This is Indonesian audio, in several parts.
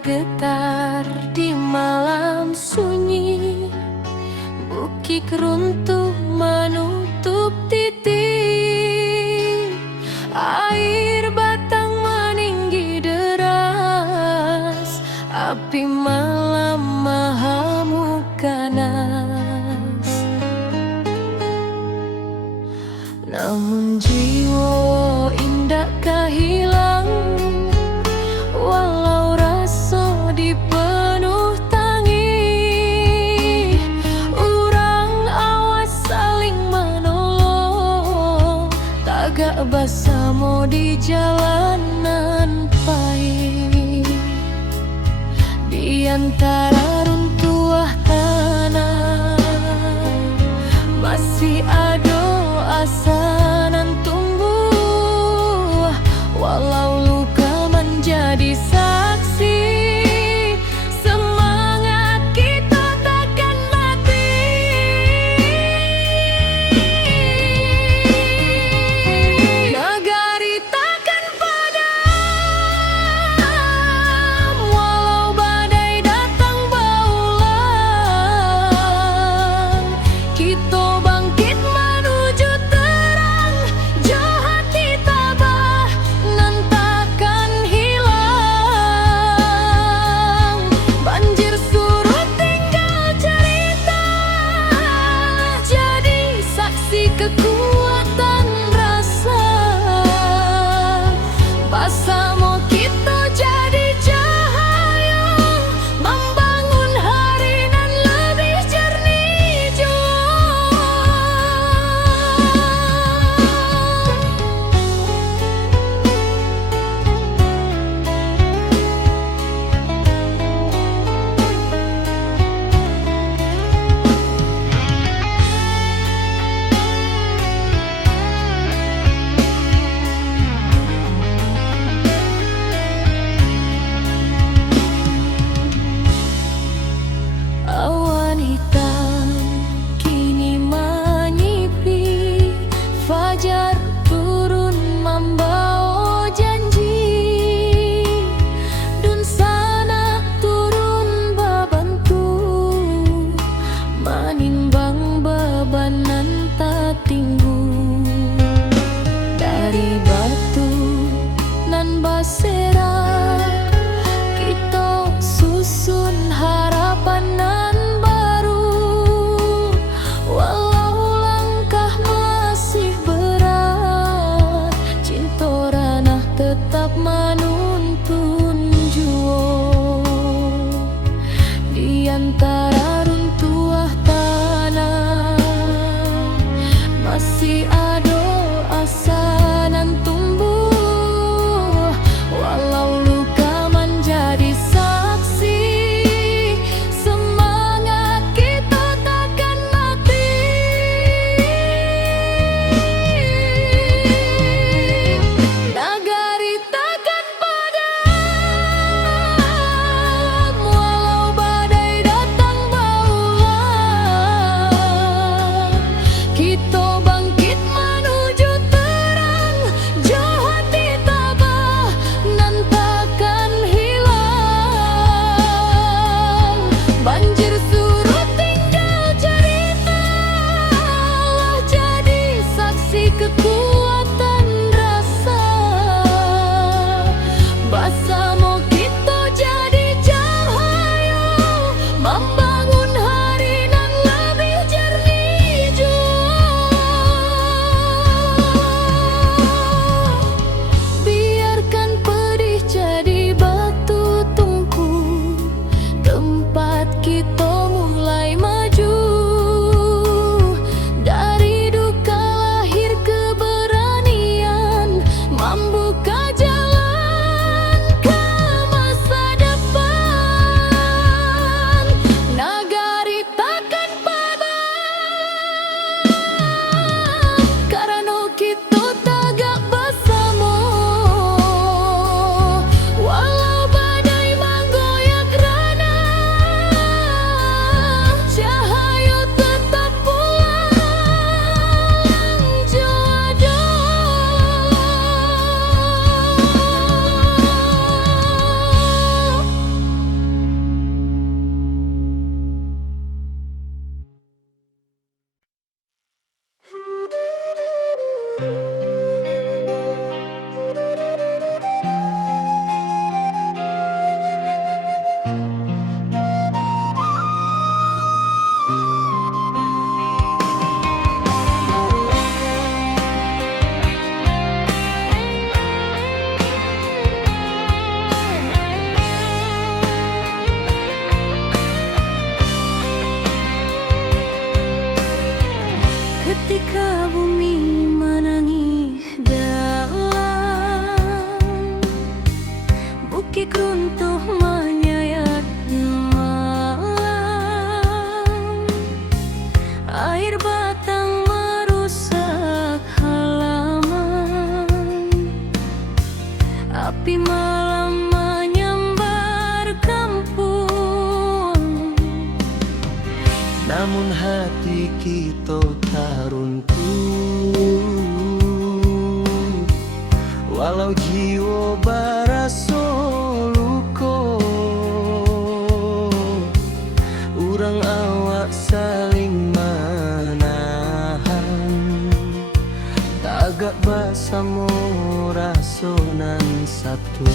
bergetar di malam sunyi, bukit runtuh menutup titik, air batang meninggi deras, api malam mengamuk ganas. Namun jiwa indah hilang, walau rasa dipenuh tangi. Urang awas saling menolong, tagak bersama di jalanan pahit. Di antara runtuhan tanah masih ada asa nan tumbuh, walau luka menjadi saksi, semangat kita takkan mati. Nagari takkan padam, walau badai datang berulang. Kita bangkit menuju terang, jauh hati tabah nan takkan hilang. Banjir surut tinggal cerita, jadi saksi kekuatan rasa. Bersama kita jadi cahaya, membangun hari nan lebih jernih jua. Awan hitam kini menyipi, fajar turun membawa janji. Dun sana turun bebantu, menimbang beban nan tak tinggu. Dari batu nan basera, kita susun harapan nan baru. Walau langkah masih berat, cinta ranah tetap menuntun jua. Di antara runtuhan tanah masih ada asa nan tumbuh, walau luka menjadi saksi, semangat kita takkan mati. Nagari takkan padam, walau badai datang berulang. Kita bangkit menuju terang, jauh hati tabah nan takkan hilang. Banjir surut tinggal cerita, jadi saksi kekuatan rasa. Bersama kita jadi cahaya, membangun hari nan lebih jernih jua. Ketika bumi menangis dalam, bukit runtuh menyayat malam, air batang merusak halaman, api malam menyambar kampung. Namun hati kita tak runtuh, walau jiwa barasa luka. Urang awak saling menahan, tagak basamo rasonan satu.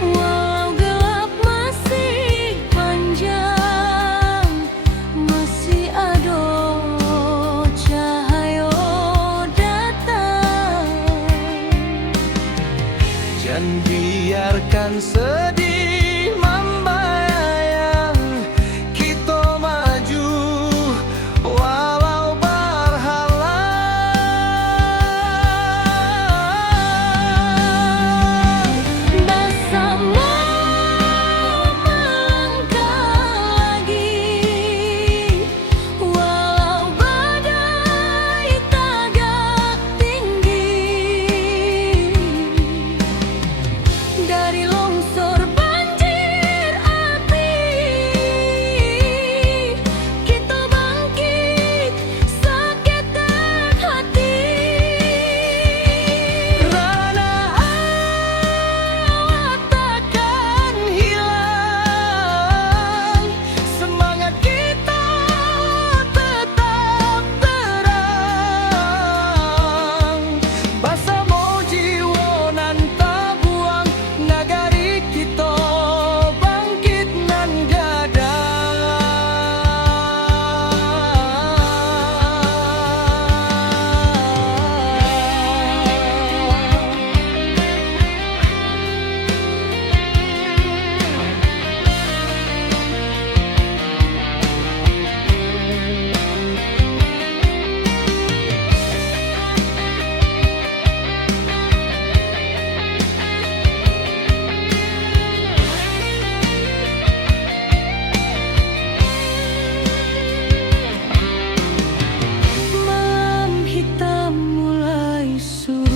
Walau gelap masih panjang, masih ada cahaya datang. Jangan biarkan sedih membayang, kita maju walau berhalang. Bersama melangkah lagi, walau badai tagak tinggi. Dari longsor banjir api, kita bangkit seketek hati. Rana awak takkan hilang, semangat kita tetap terang. Basamo jiwa nan tabuang, nagari kita bangkit nan gadang. Malam hitam mulai surut,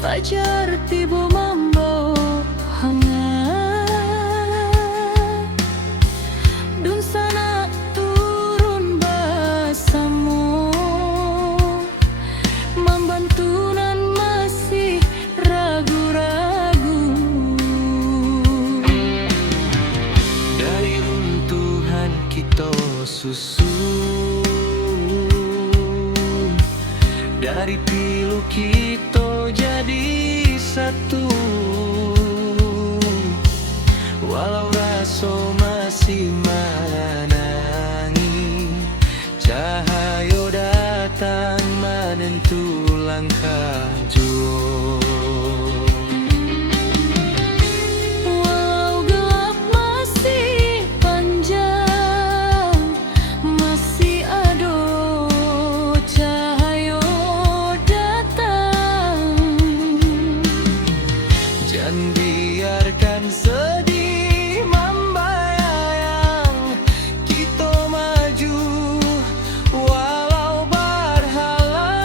fajar tiba membawa hangat. Dun sana turun bersama, membantu nan masih ragu-ragu. Dari runtuhan kita susun, dari pilu kita jadi satu. Walau rasa masih menangi, cahaya datang menentu langkah jua. Walau gelap masih panjang, masih ada cahaya datang. Jangan biarkan sedih membayang, kita maju walau berhalang.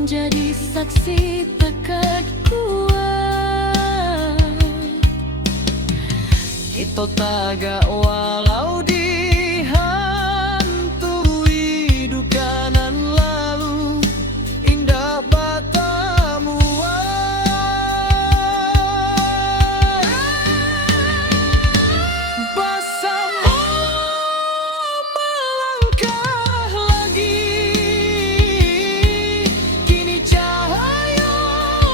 menjadi saksi tekad kuat. Kita tagak walau dihantui duka nan lalu, indah batamu bersama melangkah lagi. Kini cahaya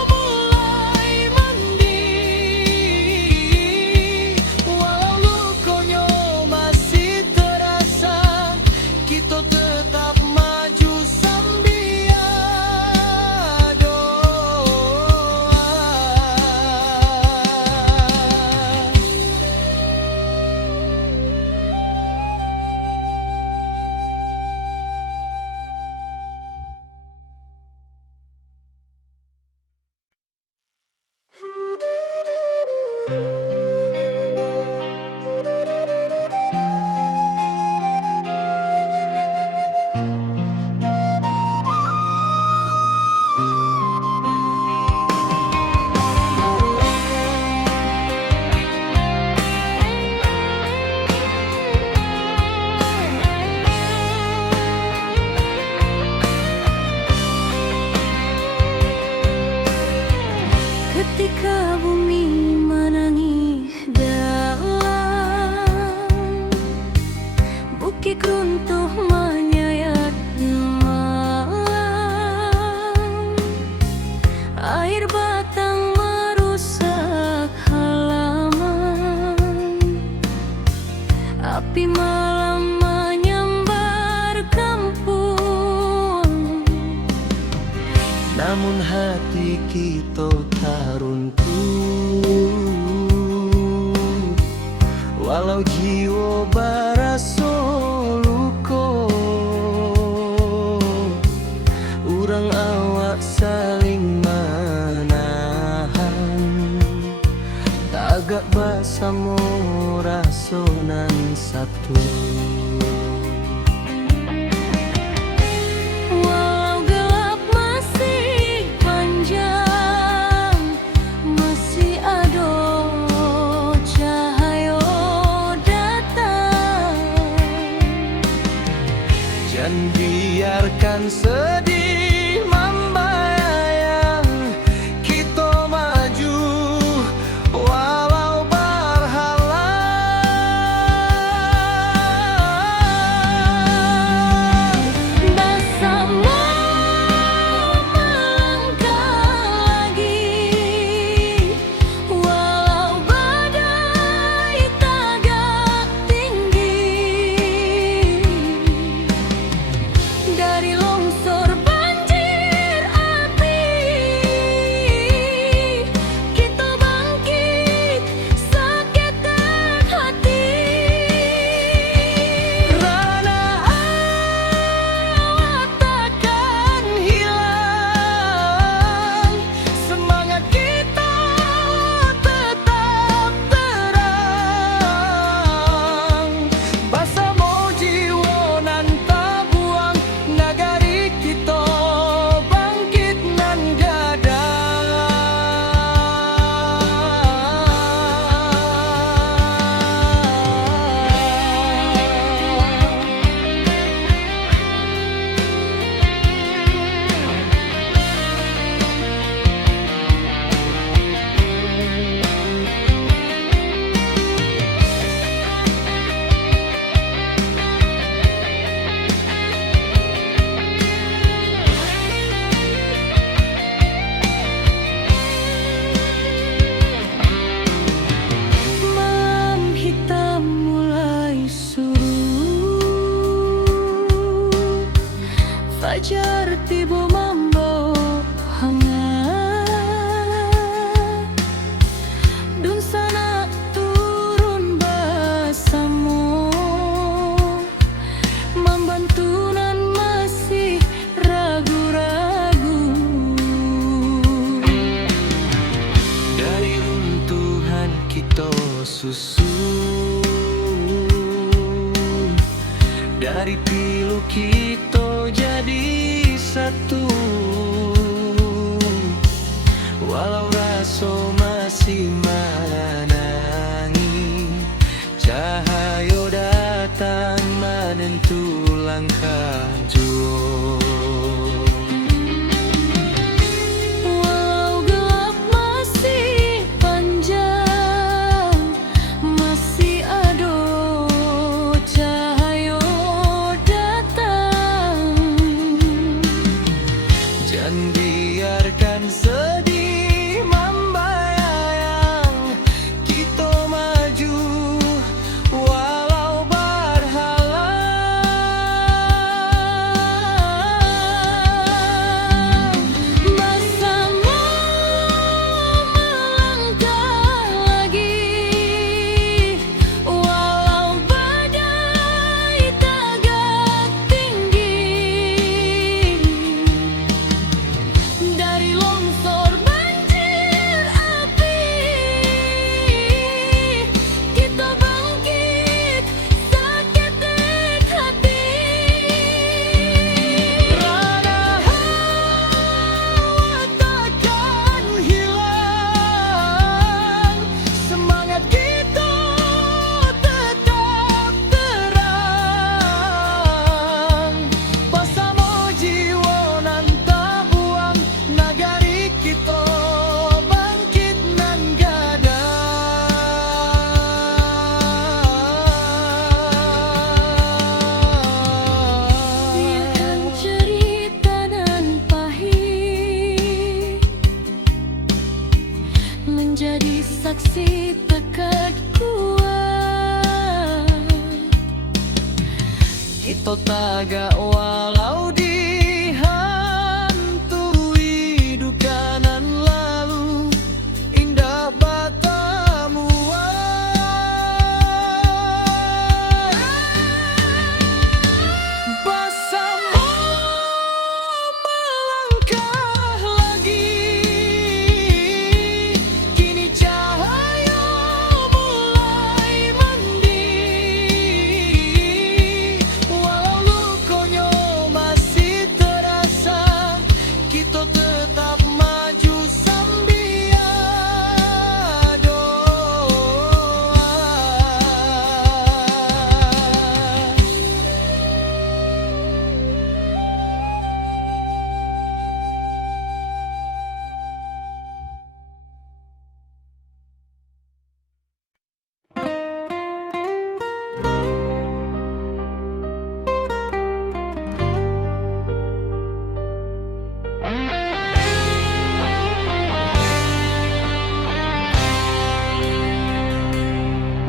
mulai mending, walau lukonya masih terasa, kita tetap maju sambil doa. Ketika bumi menangis dalam, bukit runtuh menyayat malam, air batang merusak halaman, api malam menyambar kampung. Namun hati kita tak runtuh, walau jiwa barasa luka. Urang awak saling menahan, tagak bersama rasonan satu. Walau gelap masih panjang, masih ada cahaya datang. Jangan biarkan sedih membayang, kita maju walau berhalang. Bersama melangkah lagi, walau badai tagak tinggi. Dari longsor banjir api, kita bangkit seketat hati. Rana awak takkan hilang, semangat kita tetap terang. Bersama jiwa nan tak buang, nagari kita bangkit nan gadang. Malam hitam mulai surut, fajar tiba membawa hangat. Dun sana turun bersama, membantu nan masih ragu-ragu. Dari runtuhan kita susun, dari pilu kita jadi satu. Dan biarkan sedih membayang, kita maju walau berhalang. Bersama melangkah lagi, walau badai tegak tinggi. Dari longsor banjir api, kita bangkit seketik hati. Rana hawa takkan hilang, semangat kita tetap terang. Bersama jiwa nan tak buang, nagari kita bangkit nan gada. Biarkan cerita nan pahit menjadi saksi tekad kuat. Kita tagak walau dihantui duka nan lalu, indah batamuan. Bersama melangkah lagi, kini cahaya mulai mending. Walau lukanya masih terasa, kita tetap maju sambil doa.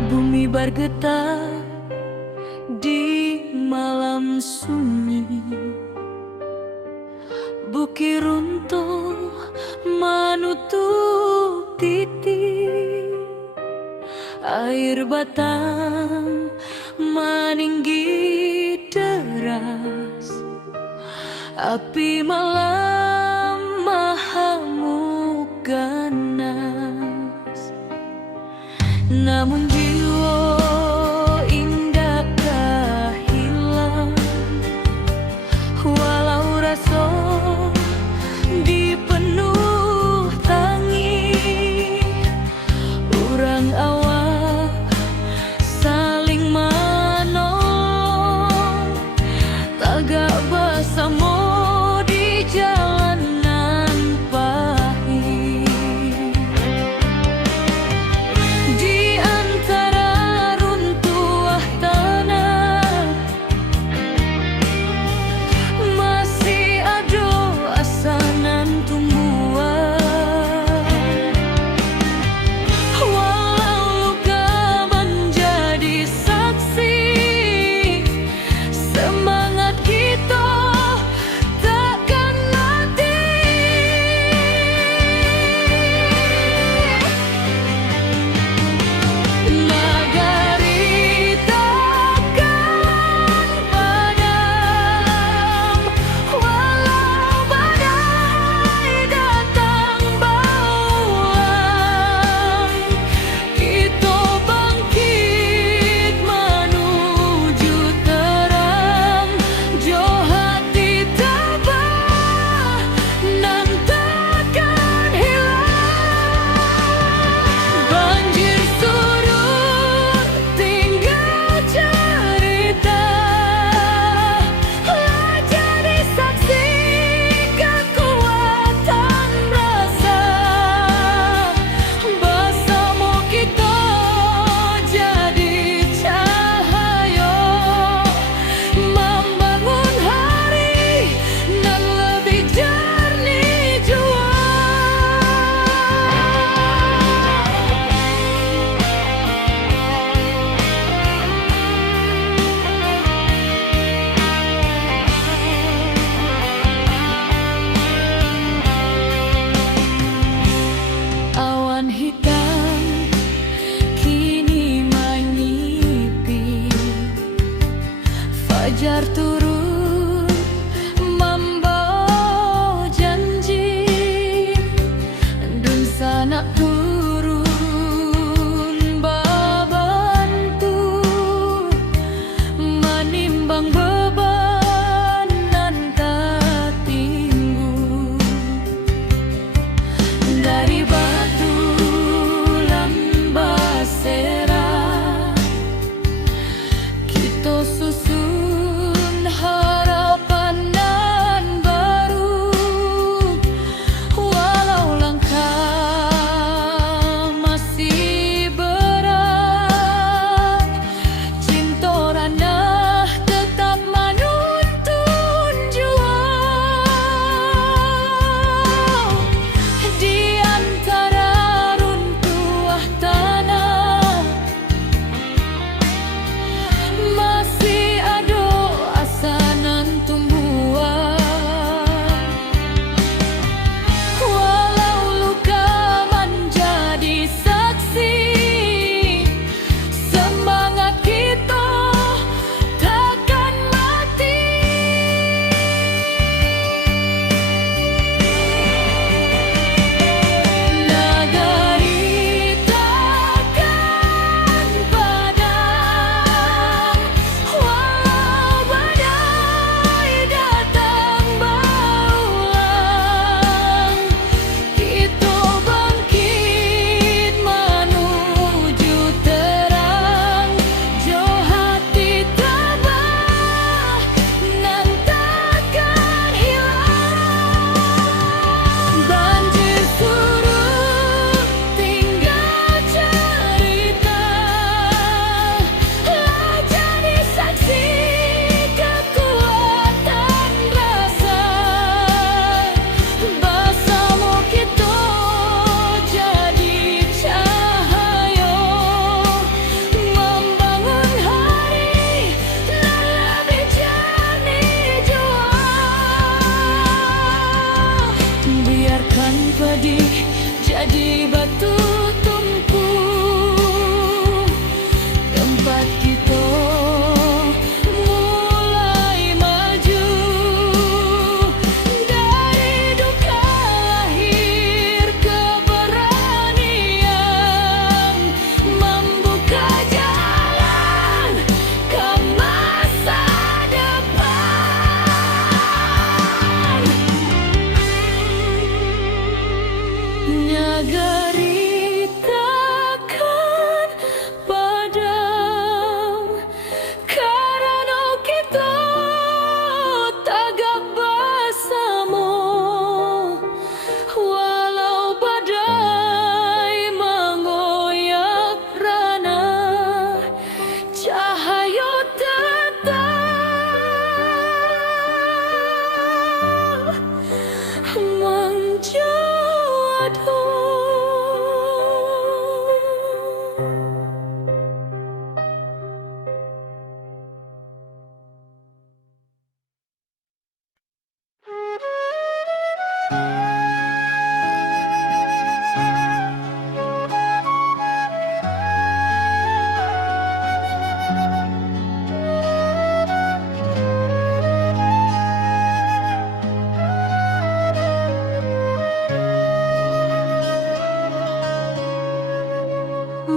Bumi bergetar di malam sunyi, bukit runtuh menutup titik, air batang meninggi deras, api malam mahamuk ganas. Namun jiwa indakkah hilang, walau rasa dipenuh tangi. Urang awak saling menolong, tagak bersama di jalanan pahit. Di antara jadi batu tumpu, tempat kita mulai maju. Dari duka lahir keberanian, membuka jalan ke masa depan. Nagari takkan padam karena kita tagak bersama. Walau badai mengoyak rana, cahaya tetap menjadi.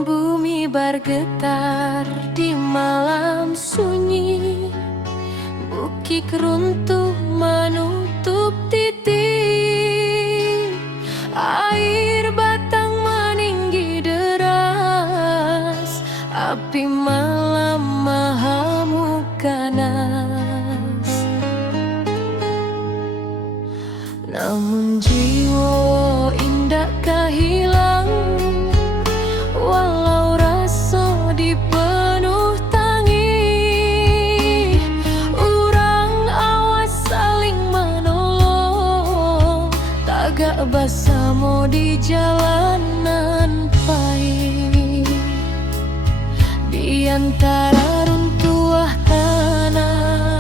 Bumi bergetar di malam sunyi, bukit runtuh menutup titik, air batang meninggi deras, api malam mengamuk ganas. Namun jiwa indah kehilang, walau rasa dipenuh tangi, urang awas saling menolong, tagak bersama di jalanan pahit. Di antara runtuhan tanah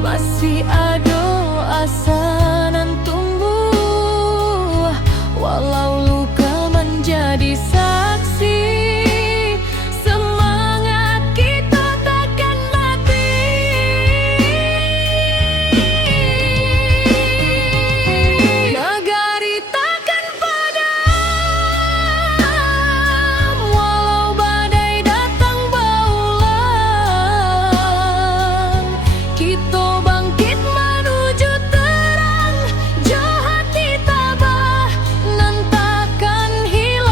masih ada asa nan tumbuh, walau luka menjadi saksi, semangat kita takkan mati. Nagari takkan padam, walau badai datang berulang, kita bangkit menuju terang, jahat ditabah nan takkan hilang.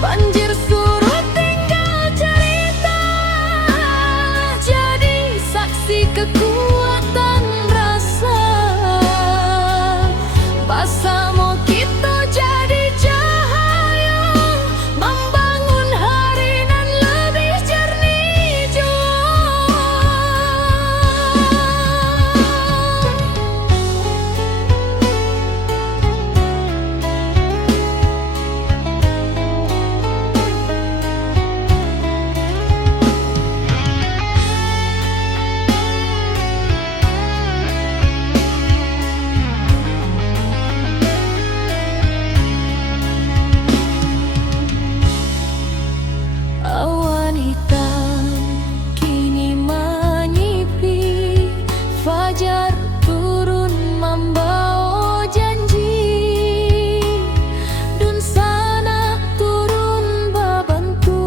Banjir surut tinggal cerita, jadi saksi kekuatan rasa. Bersama kita jadi cahaya, membangun hari nan lebih jernih jua. Awan hitam kini menyipi, fajar turun membawa janji, dun sana turun bebantu,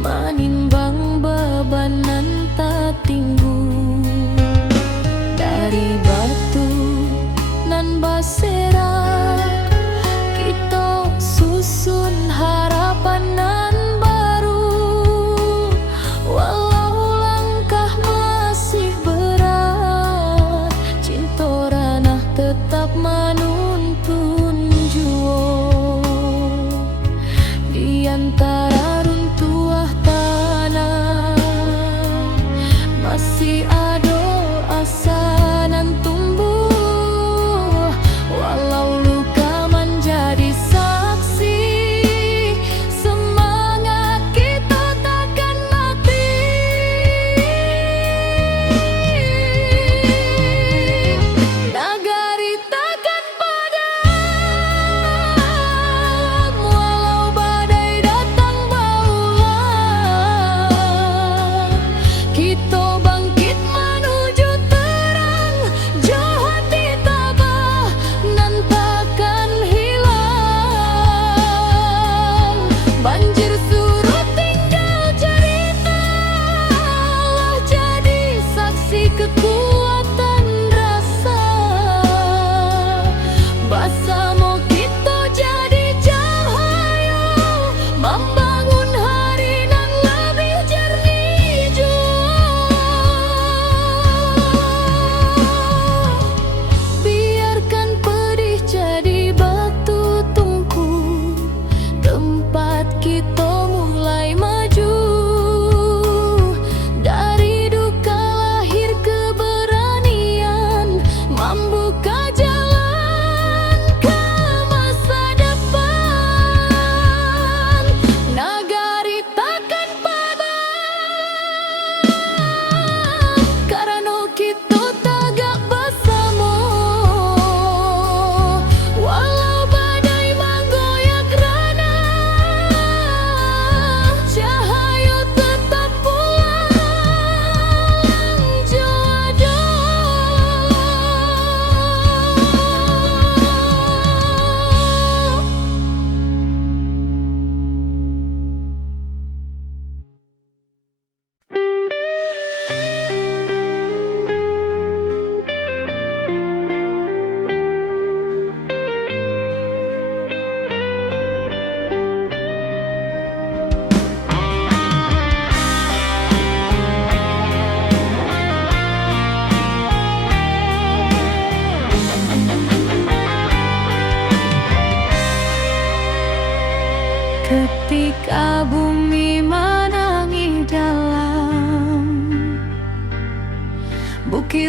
menimbang beban nan tak tinggu. Dari batu nan basera, kita susun harapan nan baru, walau langkah masih berat, cinta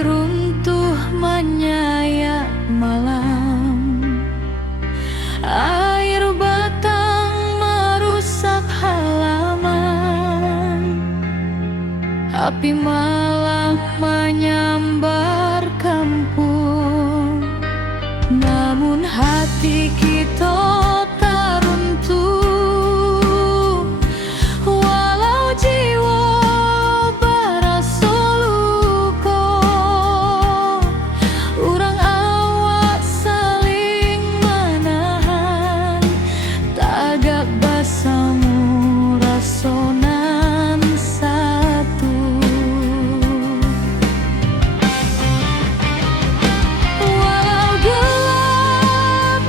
runtuh menyayat malam, air batang merusak halaman, api malam menyambar kampung. Namun hati kita tak runtuh, walau jiwa berasa luka. Urang awak saling menahan, tagak basamu rasonan satu. Walau gelap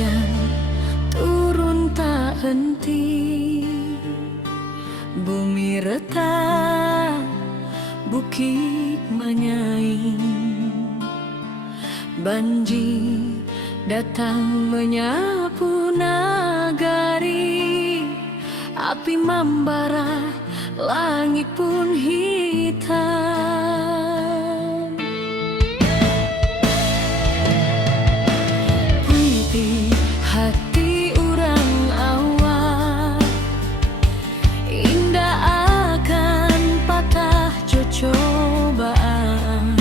hujan turun tak henti, bumi retak, bukit menyaing, banjir datang menyapu nagari, api membara, langit pun hitam. Puiti hati orang awak, indah akan patah cobaan.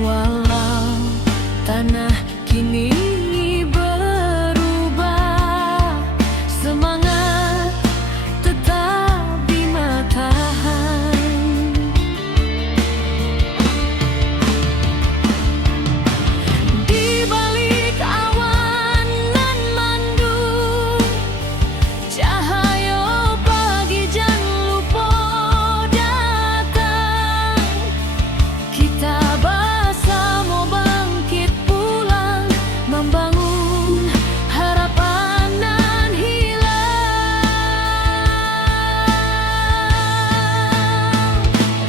Walau tanah kini berubah, semangat tetap di matahan. Di balik awan nan mendung, cahaya pagi jangan lupa datang. Kita bersama bangkit pulang, membangun harapan nan hilang.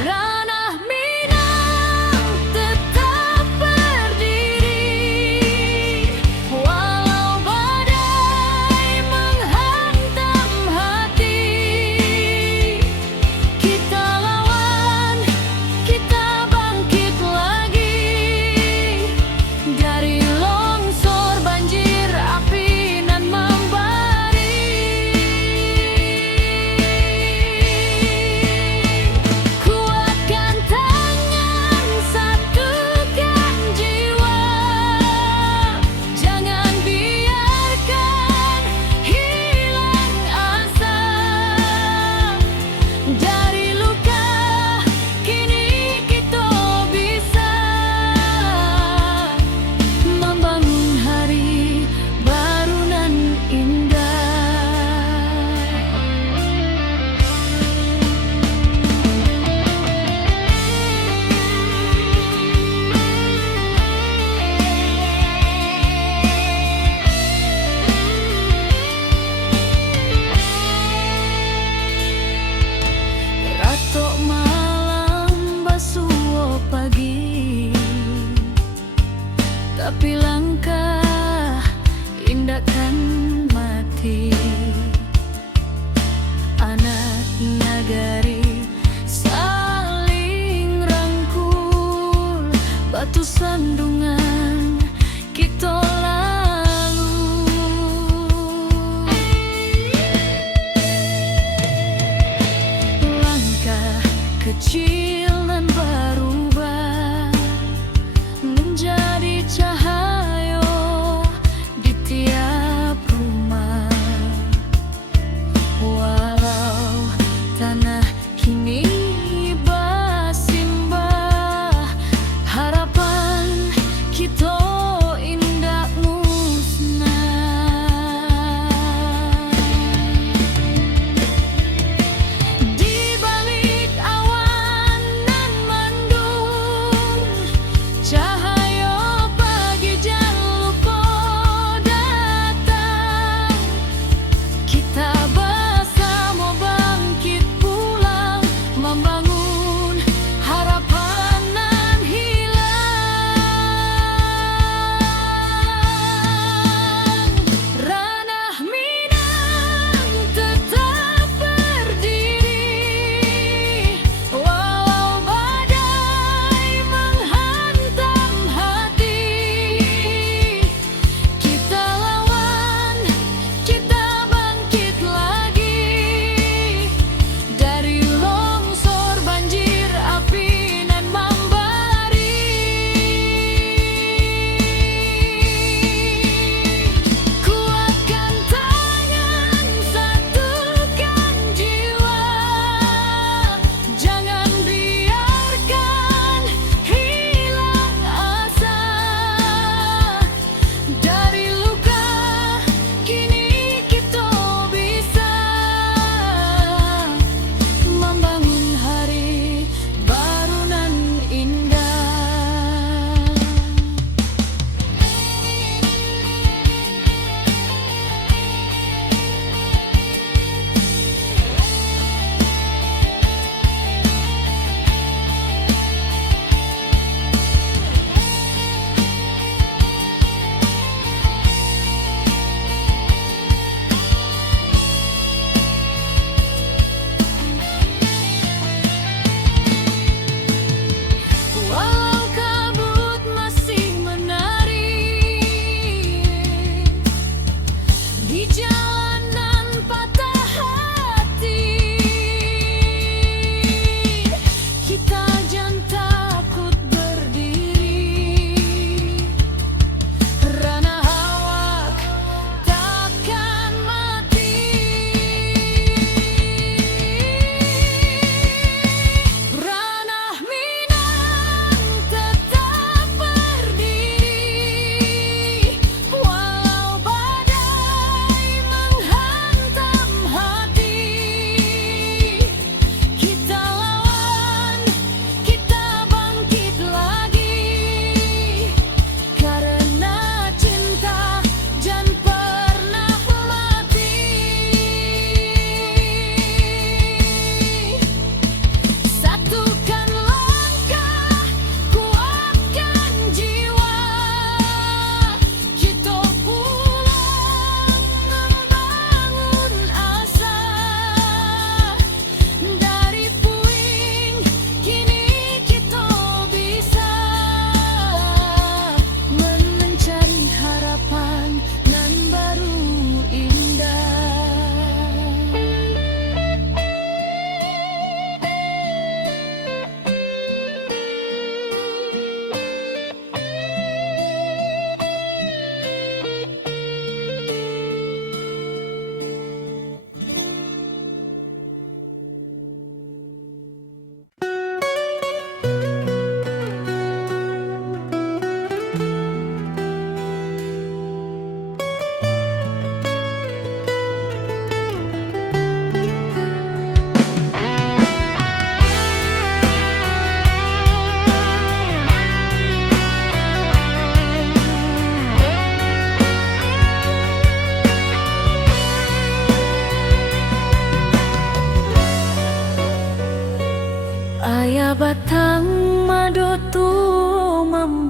Ranah Minang tetap berdiri, walau badai menghantam hati. Kita lawan, kita bangkit lagi, dari longsor banjir api nan membari. Kuatkan tangan, satukan jiwa, jangan biarkan hilang asa. Dari luka kini kita bisa membangun hari baru nan indah. Ratok malam basuh pagi, tapi langkah indahkan mati. Anak nagari saling rangkul, batu sandungan kita lalu. Langkah kecil nan berubah menjadi cahaya di tiap rumah. Walau tanah kini bersimbah, harapan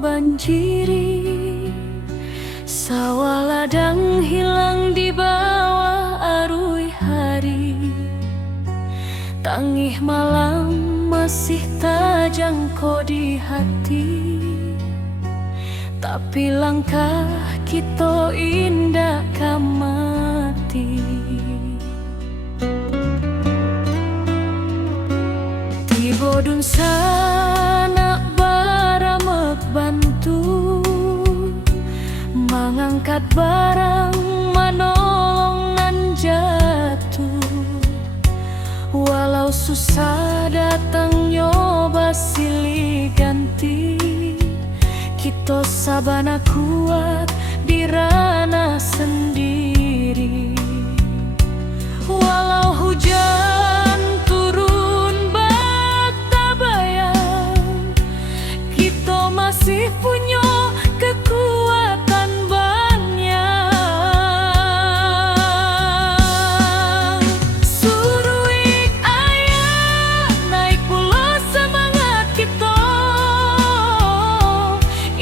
membanjiri. Sawah ladang hilang di bawah arus hari. Tangih malam masih terjangkau di hati. Tapi langkah kita indah kamati. Di bodun sana baramek bantu mengangkat barang manolongan jatuh. Walau susah datang nyoba silih ganti. Kita sabana kuat di ranah sendiri. Walau hujan turun bata bayang, kita masih punya kekuatan banyak. Suruik ayah naik pula semangat kita.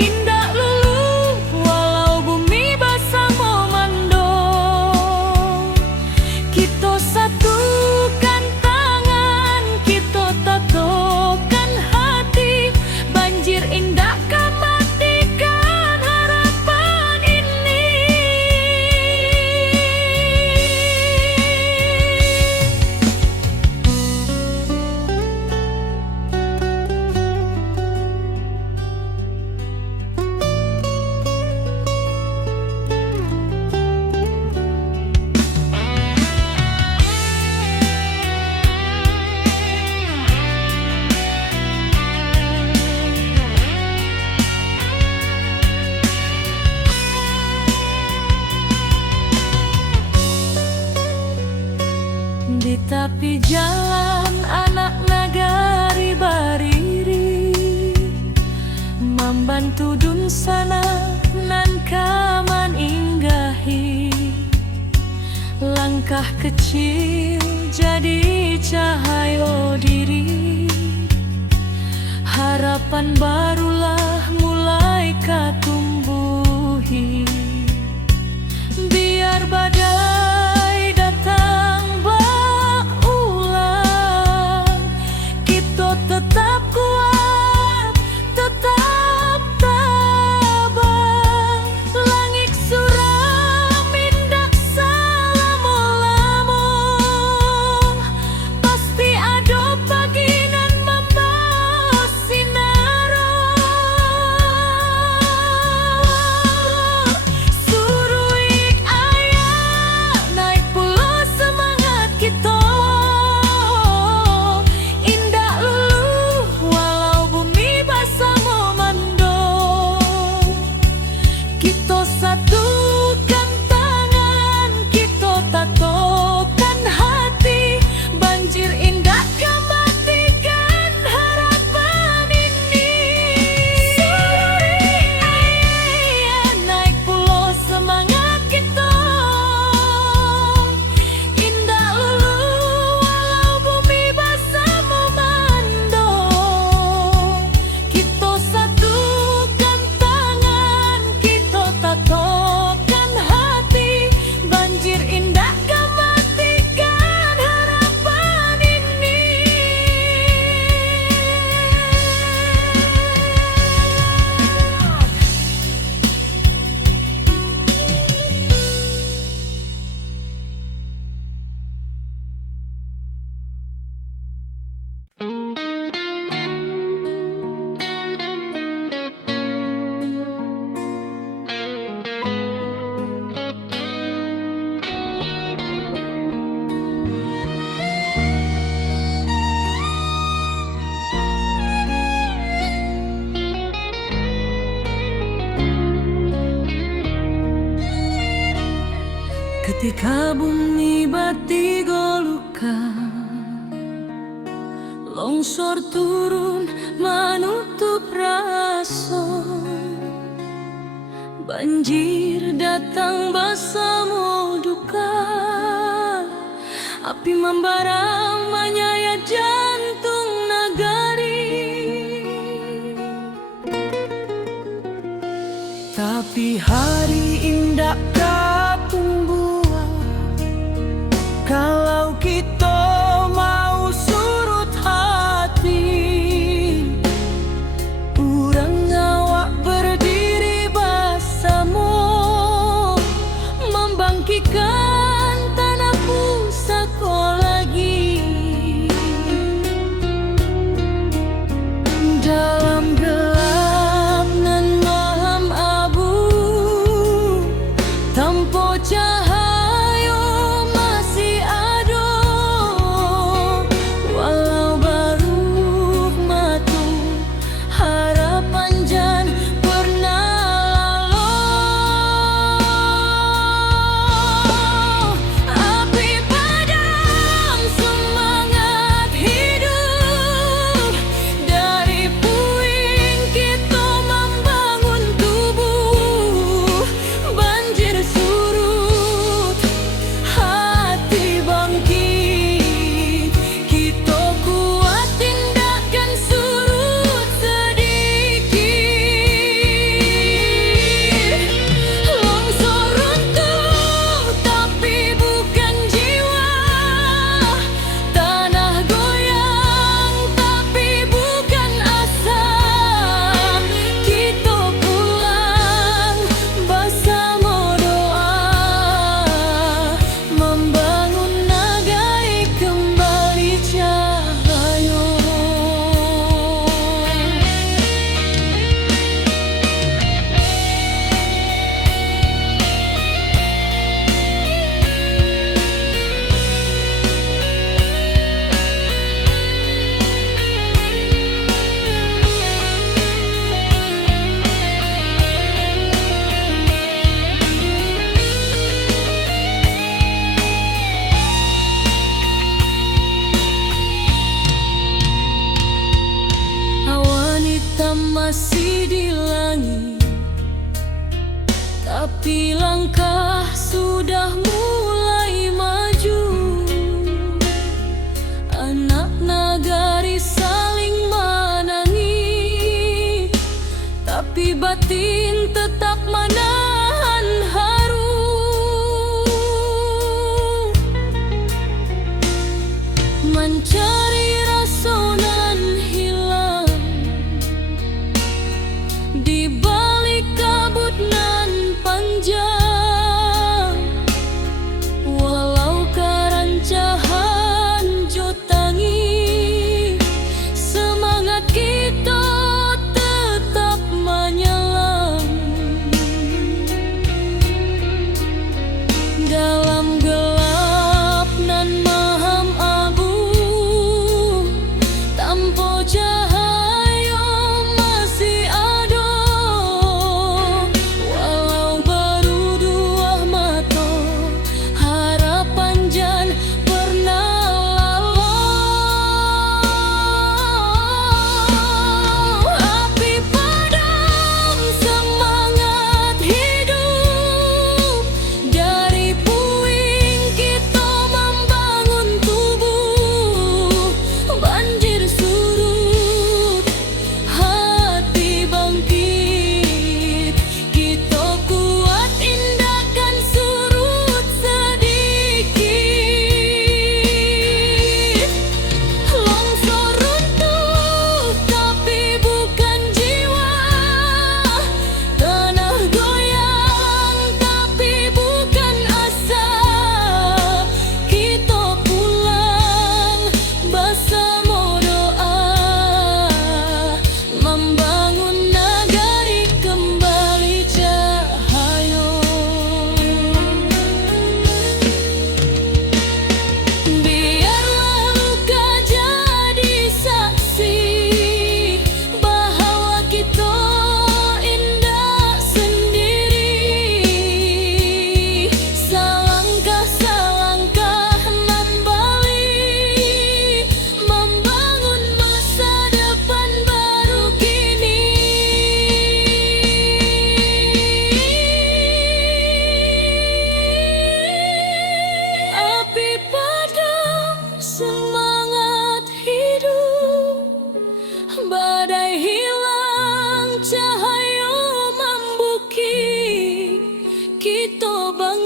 Indah lulu walau bumi basah memando. Kita satukan tangan, kita tatokan hati. Banjir indah kan matikan harapan ini. Di tepi jalan anak nagari bariri, membantu dun sana nan kaman inggahi. Langkah kecil jadi cahaya diri. Harapan barulah mulai katumbuhi. Biar badai datang berulang, kita tetap kuat, tetap tabah. Langit suram indah selama-lama, pasti ada pagi nan membawa sinar. Suruik ayah naik pula semangat kita. Indah lulu walau bumi basah memando. Kita satukan tangan, kita tatokan hati. Banjir indah kan matikan harapan ini. Suruik ayah naik pula semangat kita. Indah lulu walau bumi basah memando. Kita satukan tangan, kita tatokan hati. Banjir indah kan matikan harapan ini. Ketika bumi bati golukan, longsor turun menutup rasa. Banjir datang bersama duka. Api membara menyayat jantung nagari. Tapi hari indah kapung buah kalau kita mau surut hati. Urang awak berdiri bersama membangkitkan tanah pusaka lagi. Dalam gelap nan malam abu, tanpa cahaya masih ada. Walau baru matu, harapan jan pernah lalu. Api padam semangat hidup, dari puing kita membangun tubuh. Banjir surut, hati bangkit, kita kuat tindakan surut sedikit. Longsor runtuh tapi bukan jiwa, tanah goyang tapi bukan asa. Kita pulang bersama doa, membangun negeri kembali cahaya. Awan hitam masih di langit, tapi langkah sudah mulai maju. Anak nagari saling menangis, tapi batin tetap menahan haru. Mencari rasa nan hilang di balik kabut nan panjang. Walau kerancahan jotangi, semangat kita tetap menyelam.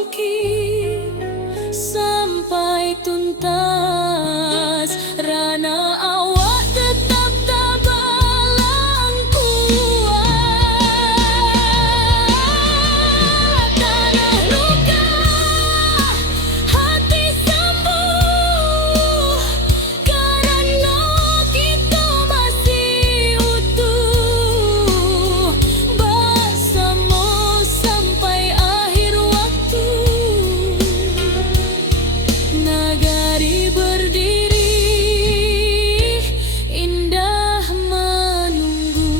bangkit sampai tuntas. Rana awak tetap tabalang kuat. Tanah luka, hati sembuh, karena kita masih utuh bersama sampai akhir waktu. Nagari berdiri, indah menunggu.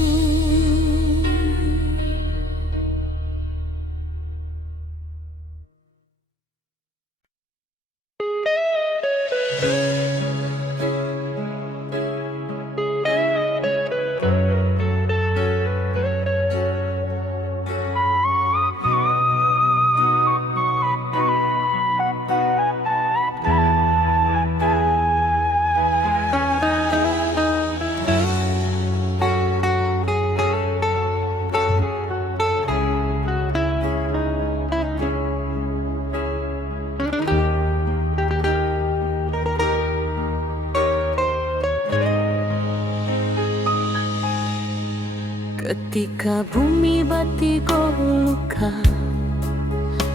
Ketika bumi batigo luka,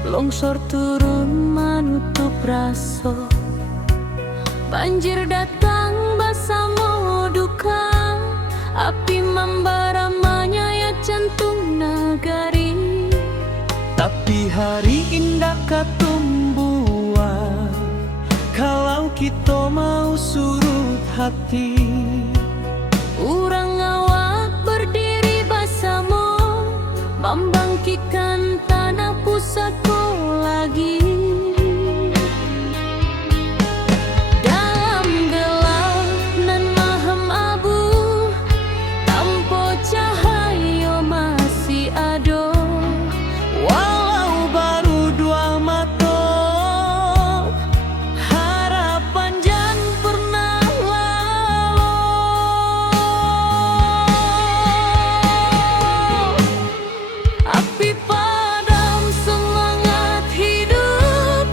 longsor turun menutup raso, banjir datang bersama duka, api membara menyayat jantung nagari. Tapi hari indah katumbuhan kalau kita mau surut hati. Urang awak berdiri bersama, membangkitkan tanah pusatku lagi. Dalam gelap nan mahem abu, tanpa cahaya masih ada. Walau baru dua mata, harapan jan pernah lalu. Api padam semangat hidup,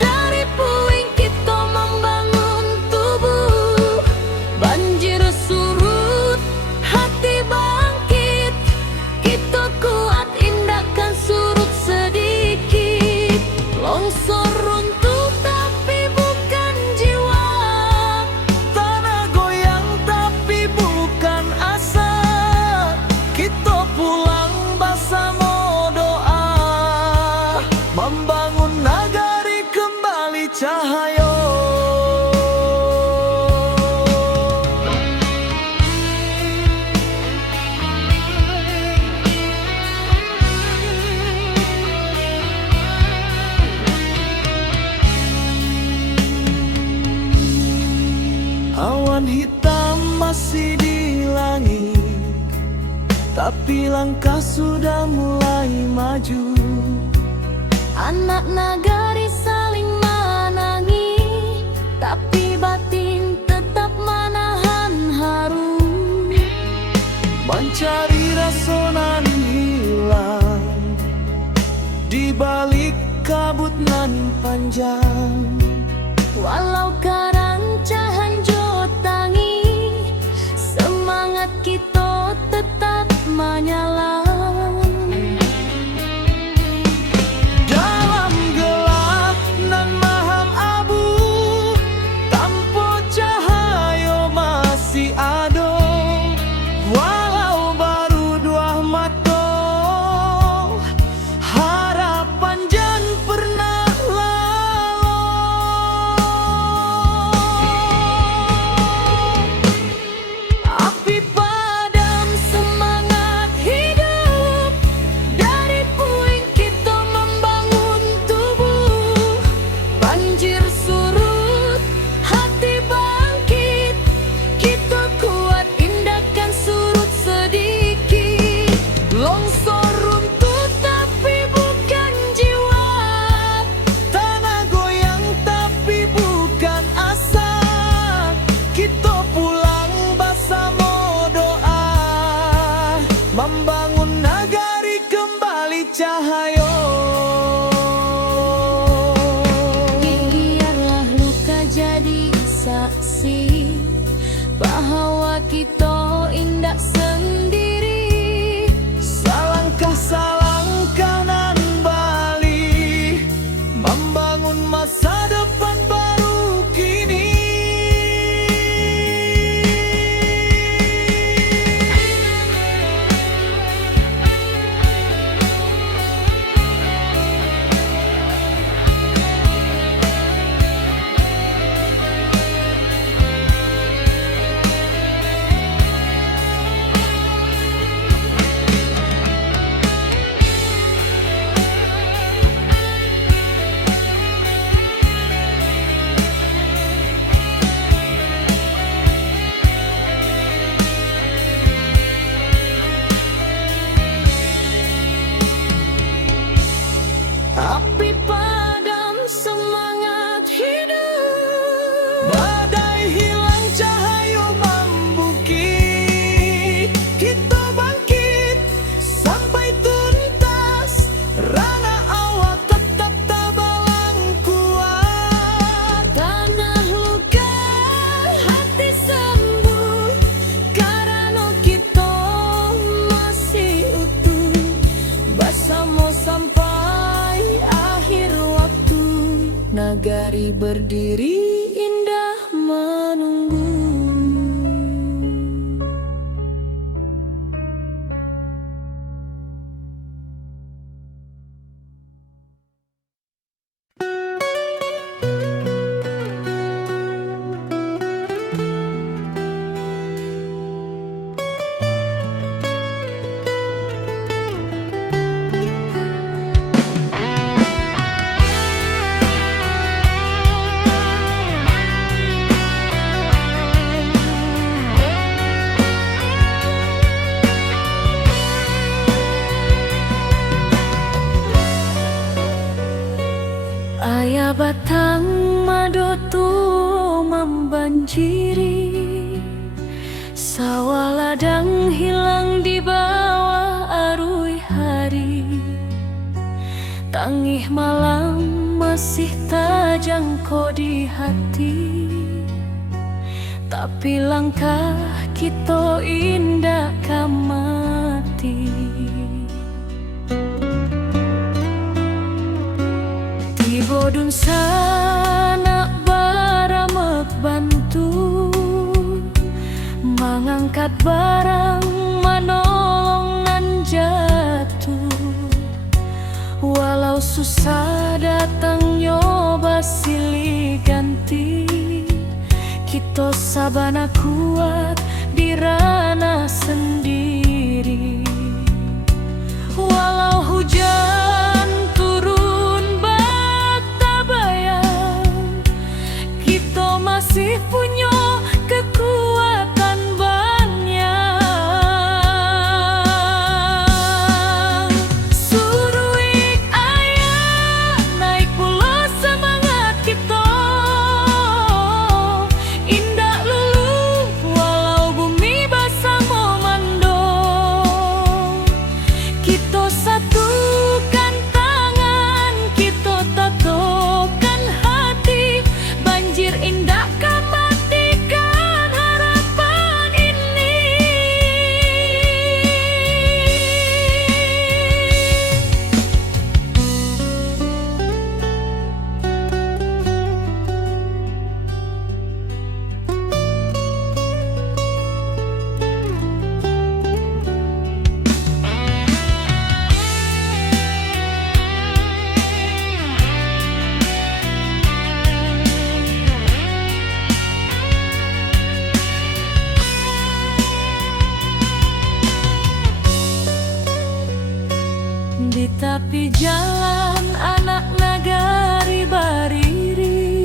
dari puing kita membangun tubuh. Banjir surut, hati bangkit, kita kuat indahkan surut sedikit. Longsor runtuh tapi bukan jiwa, Tanah goyang tapi bukan asa. Kita pulang bersama doa, membangun nagari kembali cahaya. Awan hitam masih di langit, tapi langkah sudah mulai maju. anak nagari saling menangi, tapi batin tetap menahan haru. Mencari rasa nan hilang di balik kabut nan panjang. Walau karang cahan jotangi, semangat kita tetap menyala. Dalam gelap nan maham abu, tanpa cahaya masih ada. Walau baru dua mata, harapan jan pernah lalu. Api padam semangat hidup, dari puing kita membangun tubuh. Banjir surut, hati bangkit, kita kuat indahkan surut sedikit. Longsor runtuh tapi bukan jiwa, tanah goyang tapi bukan asa. Kita pulang bersama doa, membangun nagari kembali cahaya. nagari berdiri indah menunggu. Ayah batang madotu membanjiri, sawah ladang hilang di bawah arus hari. Tangih malam masih terjangkau di hati, tapi langkah kita indah kamati. Bodun sana baramek bantu mengangkat barang manolong nan jatuh. Walau susah datang nyoba silih ganti, kita sabana kuat di ranah sendiri. Walau hujan masih punya kekuatan banyak. Suruik ayah naik pula semangat kita, indah lulu walau bumi basah memando. Kita satukan tangan, kita tatokan hati, banjir indah matikan harapan ini. Di tepi jalan anak nagari bariri,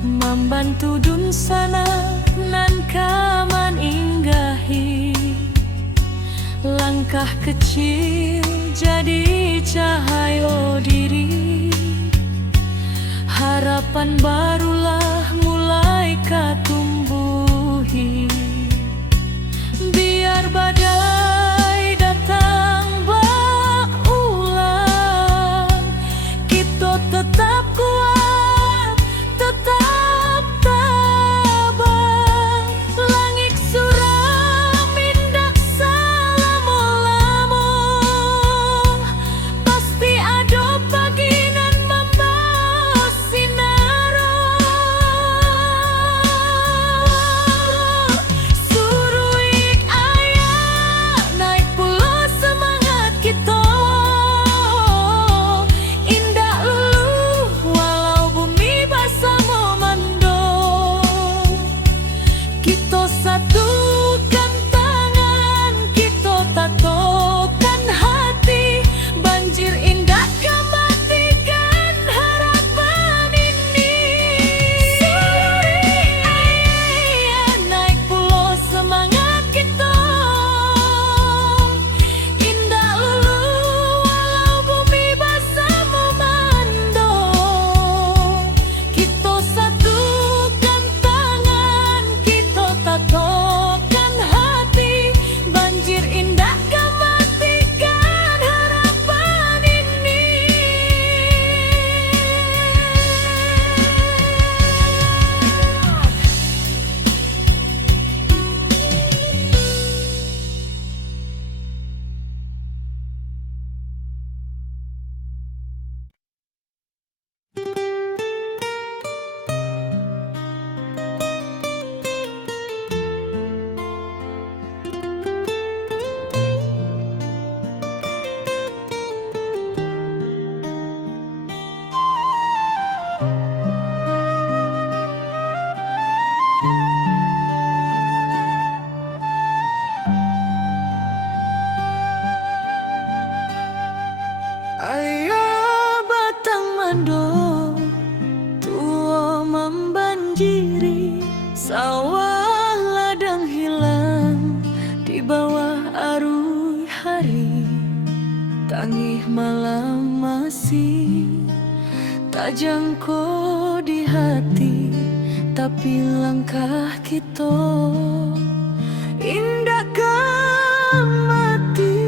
membantu dun sana nan kaman inggahi. Langkah kecil jadi cahaya diri, harapan barulah mulai katumbuhi. Biar badai datang tetap kuat, tetap tabah. Langit suram indah selama-lama, pasti ada pagi nan membawa sinar. hari, tangih malam masih tak jangkau di hati. Tapi langkah kita indah mati.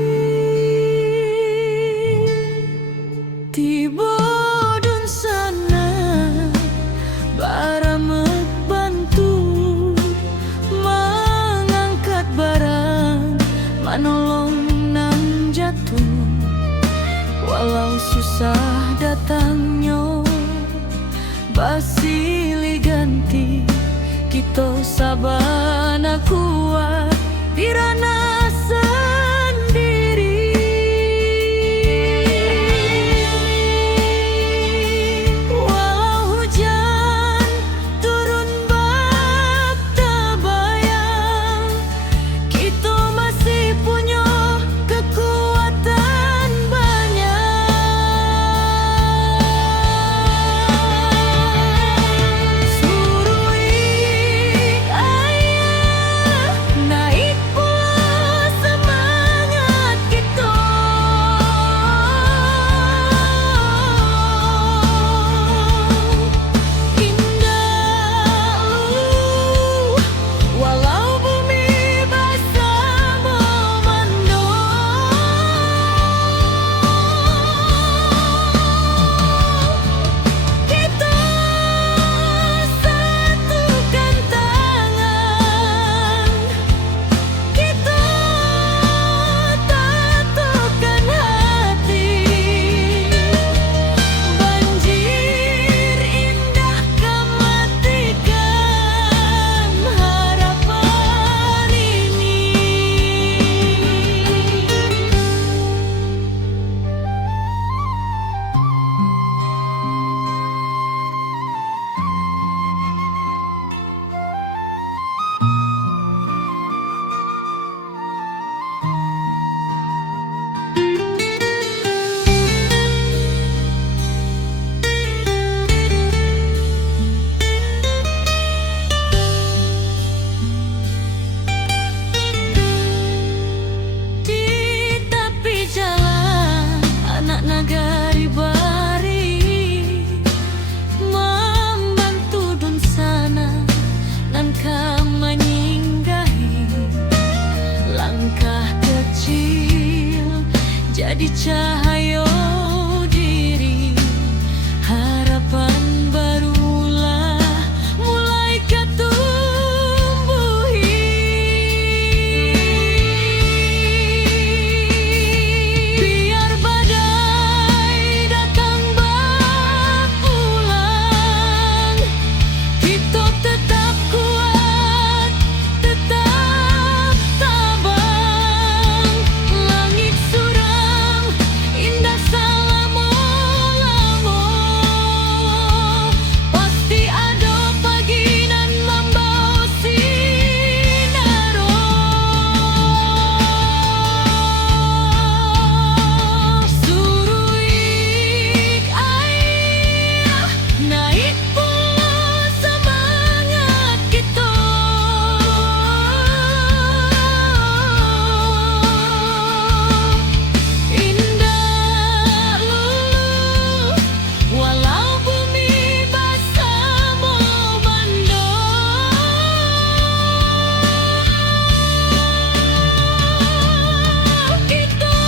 Tiba dun sana baramek bantu mengangkat barang, manolong nan jatuh. Walau susah datangnya basili ganti, kita sabana kuat di ranah sendiri. Walau hujan turun bak tabayang, kita masih punya kekuatan banyak. Suruh ayah naik pula semangat kita. Indah walau bumi basah memandung, kita satukan tangan, kita tatukan hati. Banjir indah kematikan harapan ini. Di tepi jalan anak nagari bari membantu dun sana nan menyinggahi. Langkah kecil jadi cahaya diri, harapan barulah mulai ketumbuhi. Biar badai datang berulang, kita tetap kuat, tetap tabang. Langit suram indah selama-lama, pasti ada pagi nan membawa sinaro. Suruh ayah naik pula semangat kita. Indah lulu walau bumi basah memandung, kita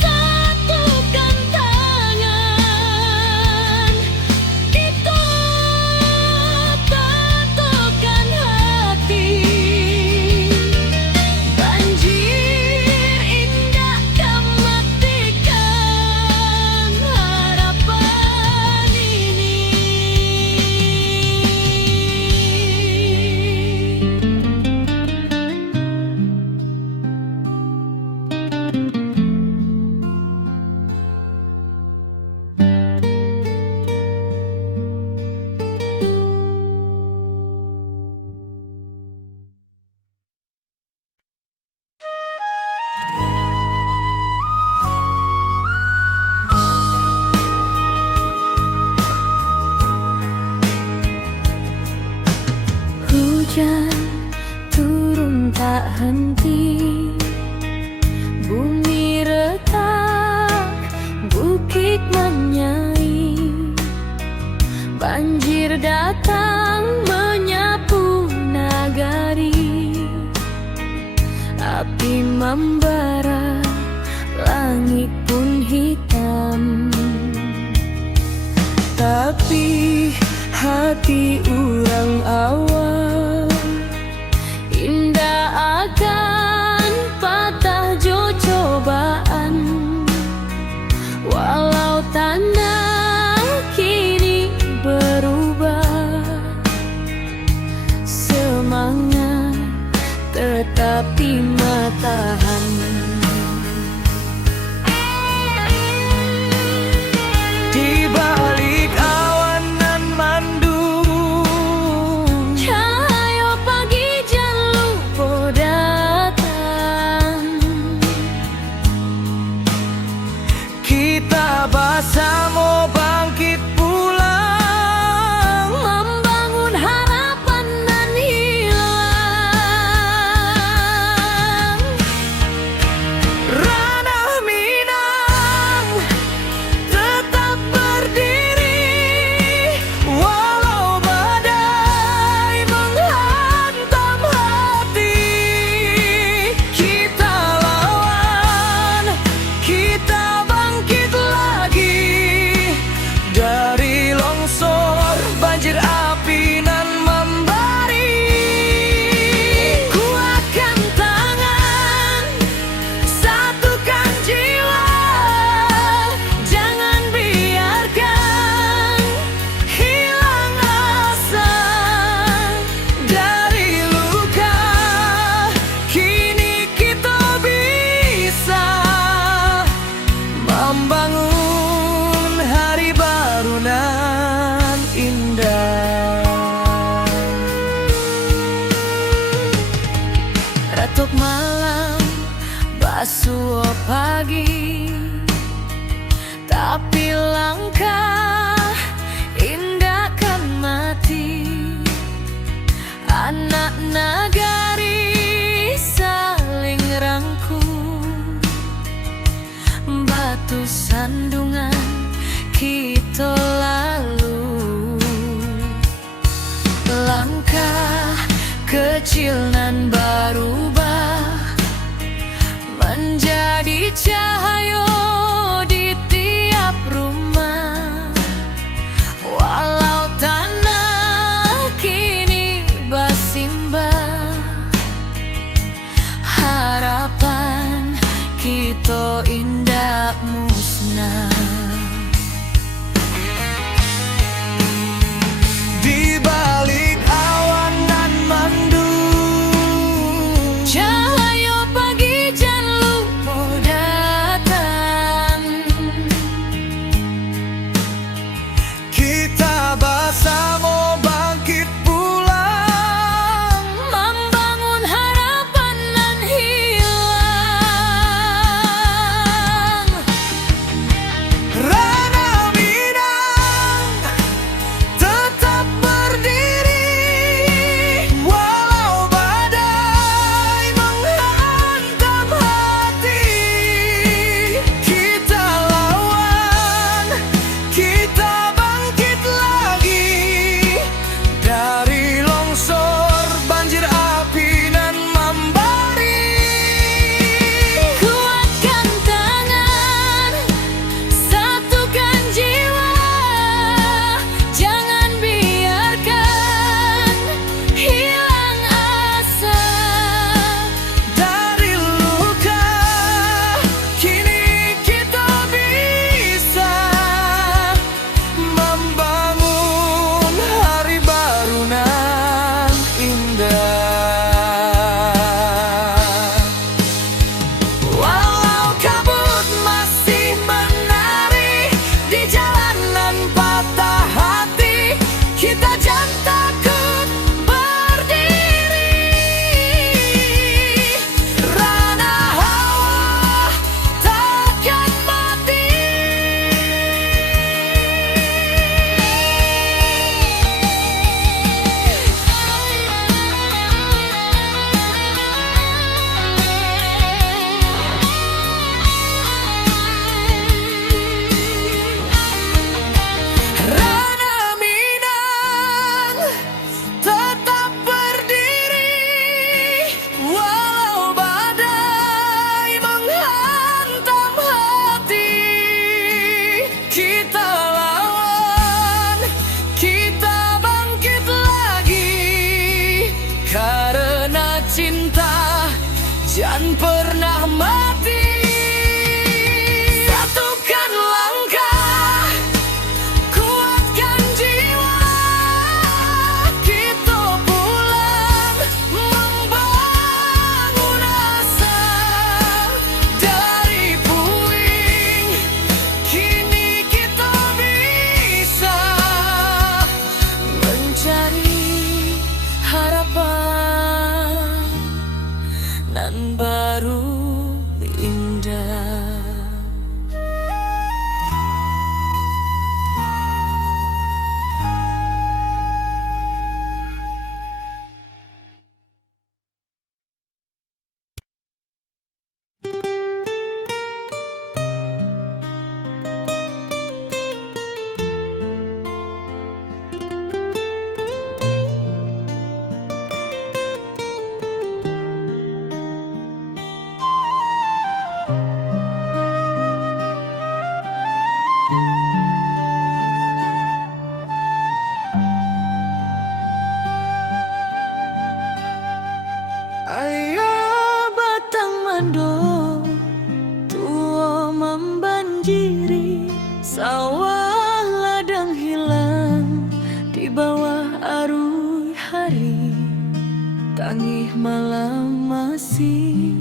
satukan tangan, kita tatukan hati. Banjir indah kematikan harapan ini. Hujan turun tak henti, pun hitam, tapi hati orang awam indah akan patah jo cobaan. Walau tanah kini berubah, semangat tetap di matahan. Di balik awan nan mandung, Cahaya pagi jan lupa datang. kita bersama bangkit pulang, Membangun harapan nan hilang. ranah Minang tetap berdiri, walau badai menghantam hati. Kita lawan, kita bangkit lagi dari longsor banjir api nan membari. Kuatkan tangan, satukan jiwa, jangan biarkan hilang asa. Dari luka kini kita bisa membangun hari baru nan indah. Ratuk malam, basuh pagi, tapi langkah indah kan mati. Anak nagari saling rangkul, batu sandungan kita lalu. Langkah kecil nan berubah menjadi cahaya di tiap rumah. Walau tanah kini bersimbah, harapan kita indah musnah. Di balik awan nan mandung, berdiri, sawah ladang hilang di bawah arus hari. Tangih malam masih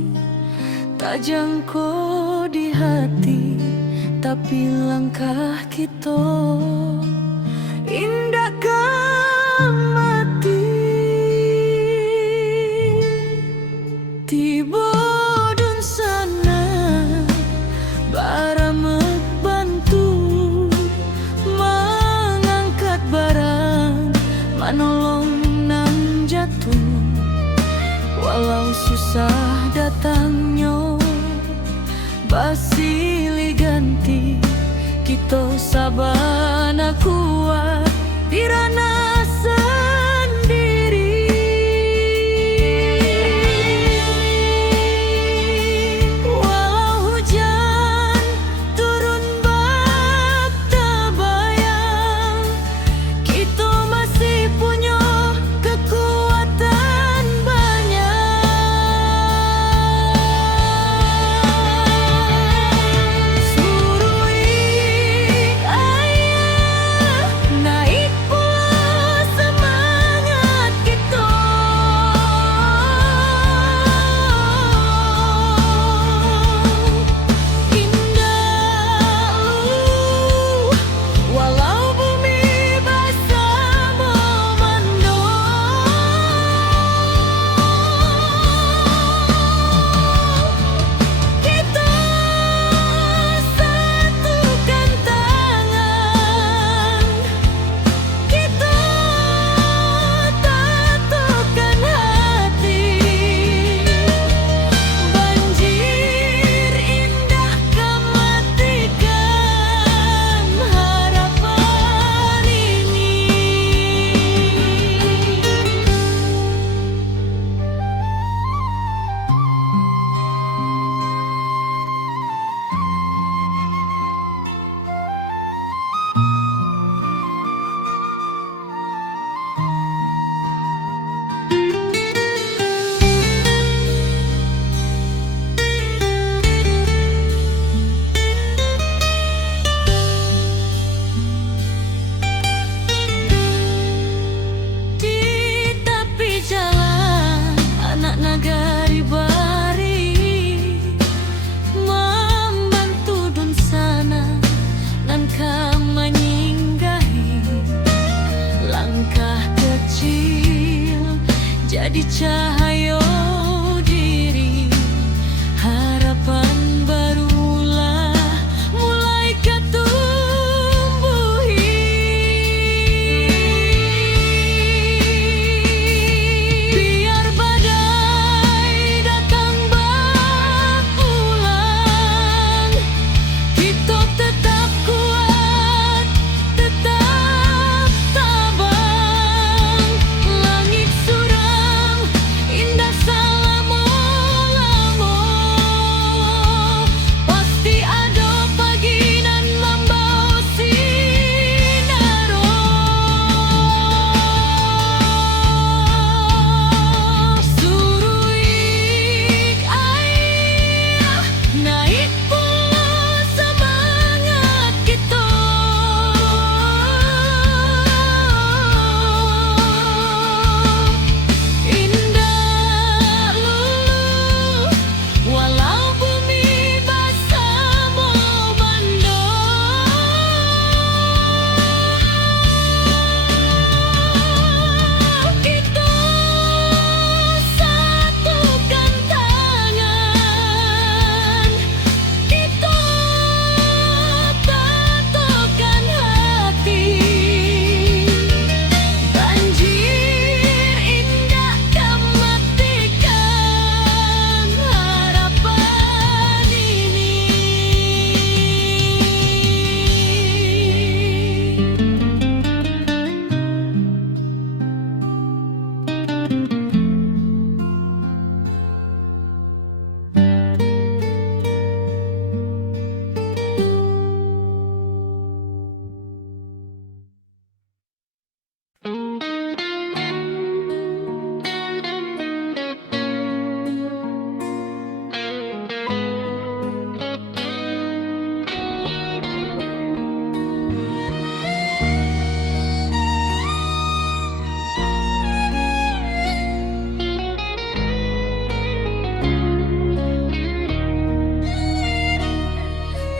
tak jangkau di hati, tapi langkah kita indahkan mati. Tiba dun sana baramek bantu mengangkat barang, manolong nang jatuh. Walau susah datangnya basilih ganti, kita sabana kuat di ranah sendiri. Walau hujan turun bak tabayang, kita masih punya kekuatan banyak. Surui ayah naik pula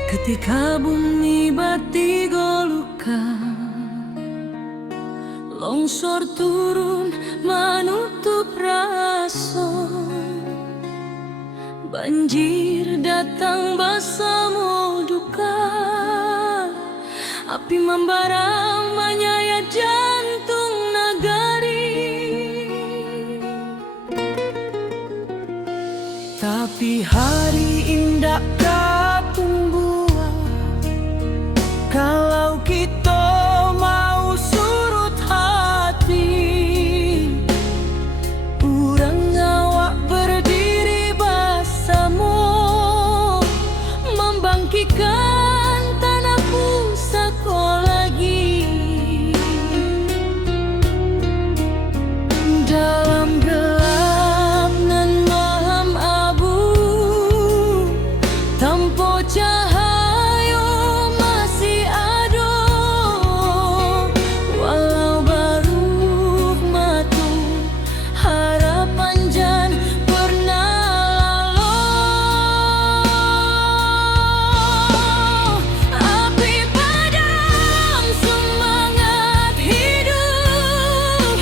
Ketika bumi bati golukan, longsor turun menutup rason, banjir datang bersama duka, api membara menyayat jantung nagari. Tapi hari indah kapung buah, kalau kita mau surut hati, urang ngawak berdiri bersama, membangkitkan tanah pusaka lagi. Dalam gelap nan malam abu, tanpa cahaya masih ada, walau baru matu harapan jan pernah lalu. Api padam semangat hidup,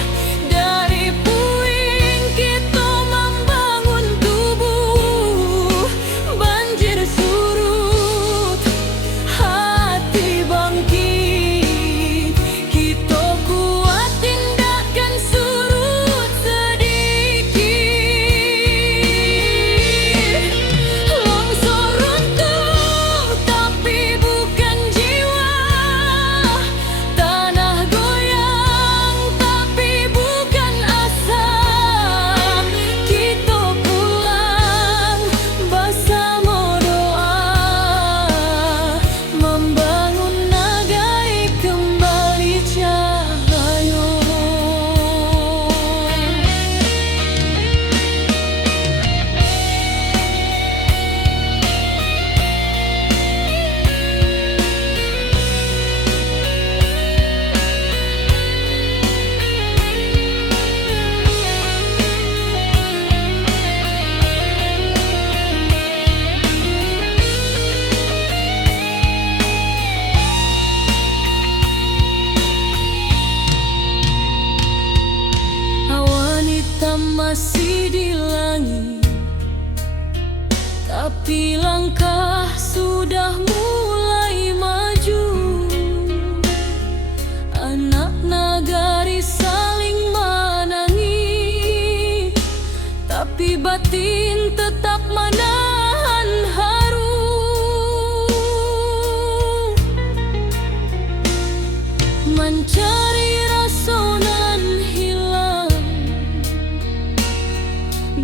dari puing kita membangun tubuh. Banjir surut, hati bangkit, kita kuat tindakan surut sedikit. Longsor runtuh tapi bukan jiwa, tanah goyang tapi bukan asa. Kita pulang bersama doa, membangun nagai kembali cahaya. Awan hitam masih di langit, tapi langkah sudah mulai maju. Anak nagari saling menangis, tapi batin tetap menahan haru. Mencari rasa nan hilang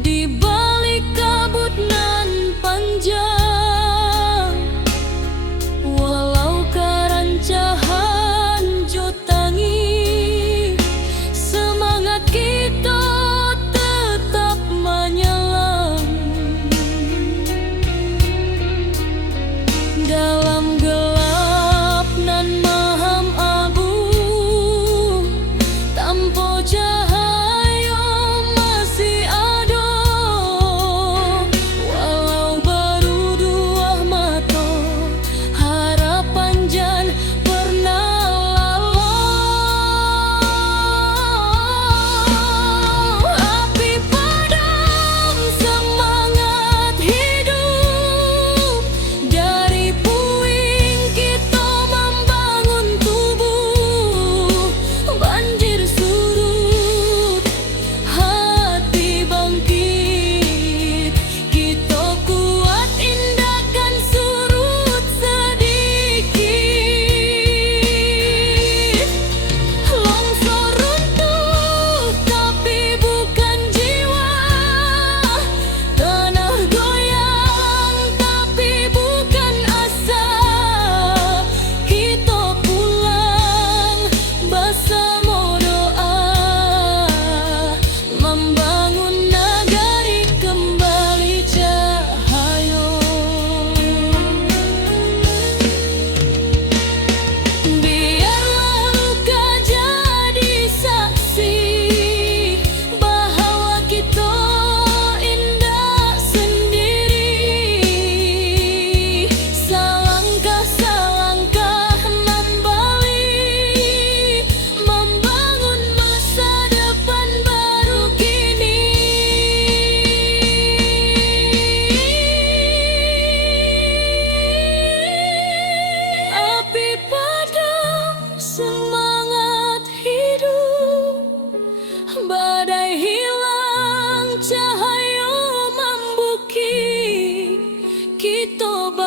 di balik kabut nan panjang, walau karancahan jotangi, semangat kita tetap menyelam. Dalam gelap nan maham abu, tanpa cahaya masih ada, walau baru dua mata harapan jan pernah lalu. Api padam semangat hidup, dari puing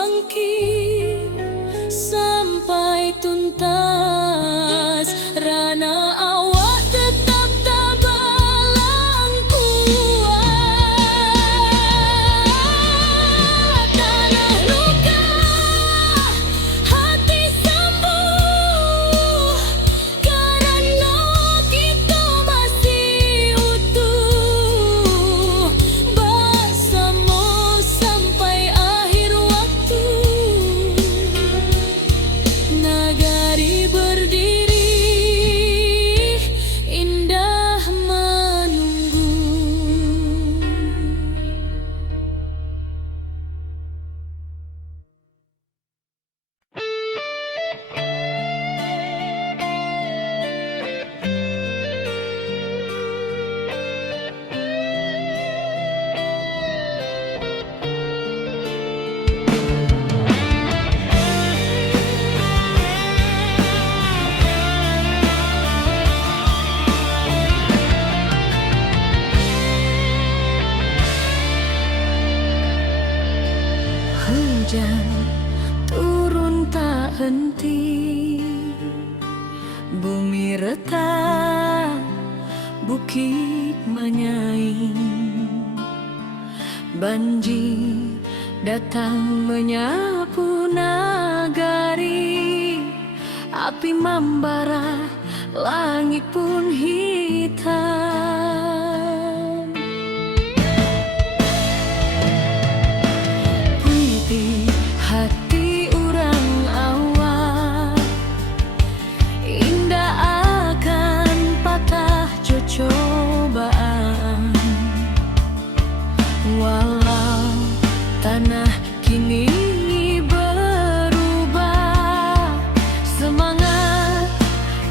bangkit sampai tuntas. Rana awak tetap tabalang kuat. Tanah luka, hati sembuh, karena kita masih utuh bersama sampai akhir waktu. Nagari berdiri indah menunggu. Hujan turun tak henti, bumi retak, bukit menyaing. Banjir datang menyapu nagari, api membara, langit pun hitam. Puiti hati urang awak, indah akan patah cobaan. Walau tanah kini berubah, semangat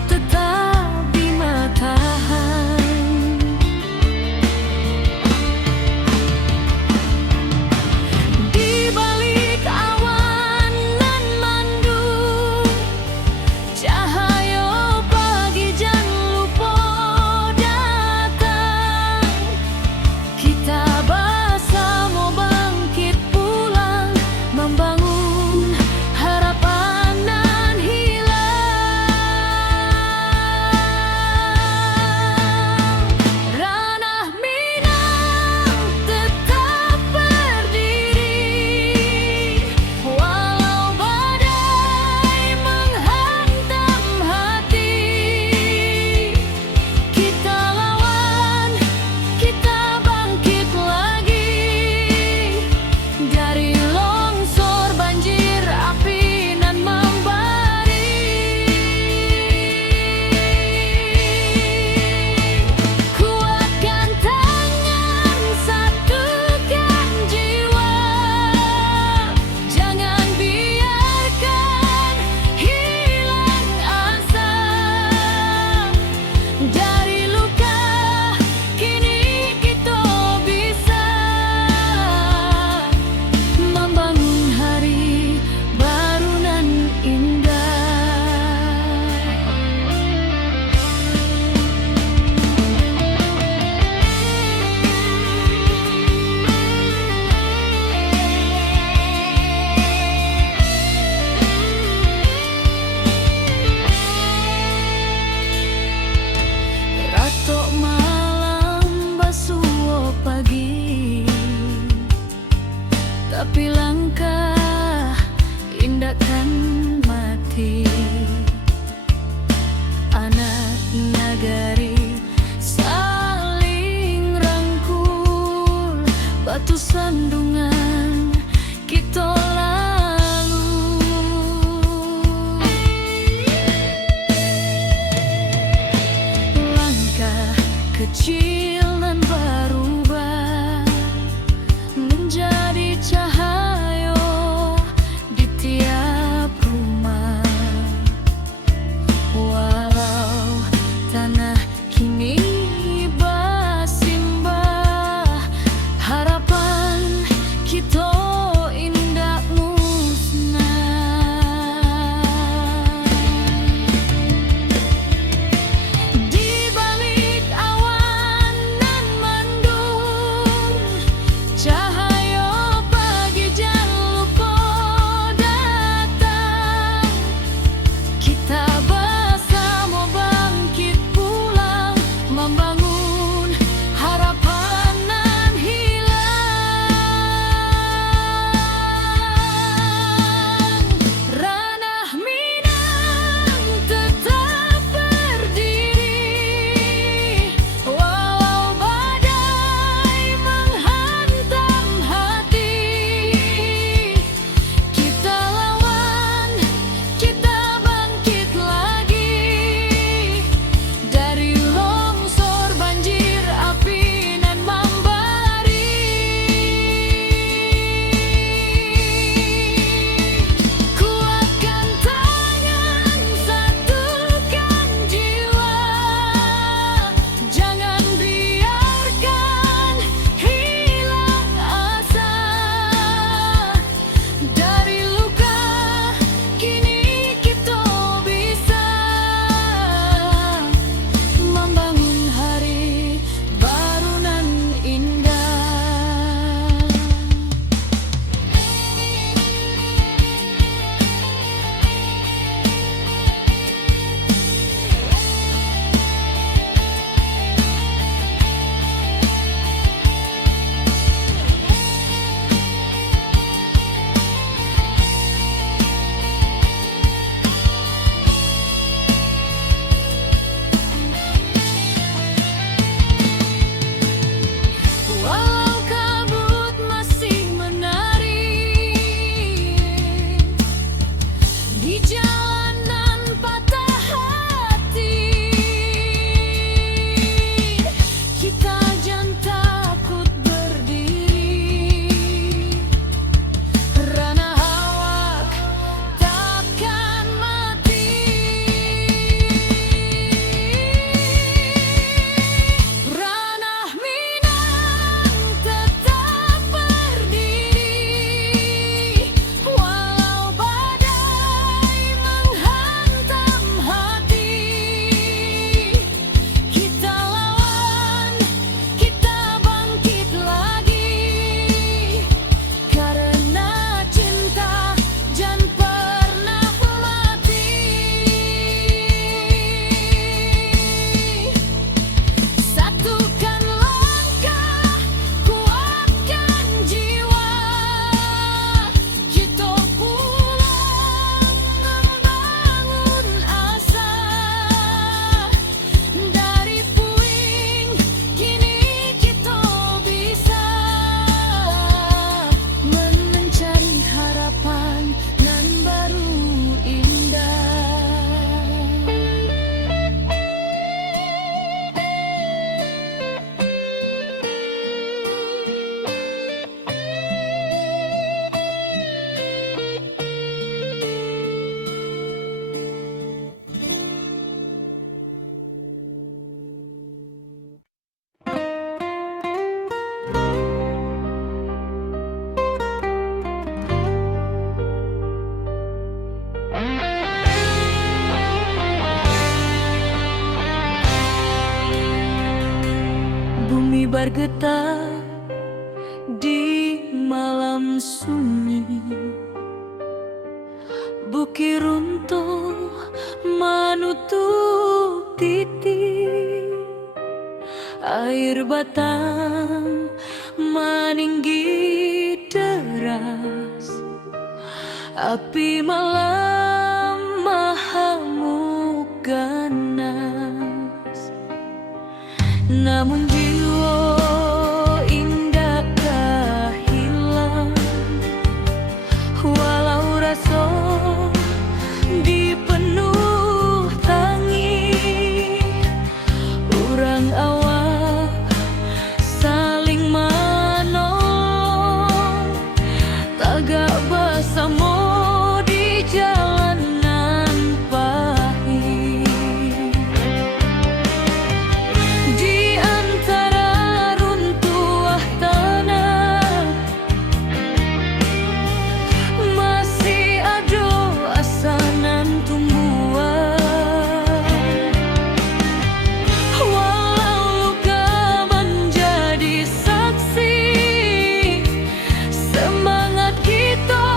tetap di matahan. Di balik awan bergetar di malam sunyi. Bukit runtuh menutup titik, air batang meninggi deras, api malam mahamuk ganas. Namun jiwa indakkah hilang, walau rasa dipenuh tangi. Urang awak saling menolong, tagak bersama di jalanan pahit. Di antara runtuh tanah masih ada asanan tumbuhan. Walau luka menjadi saksi, semangat kita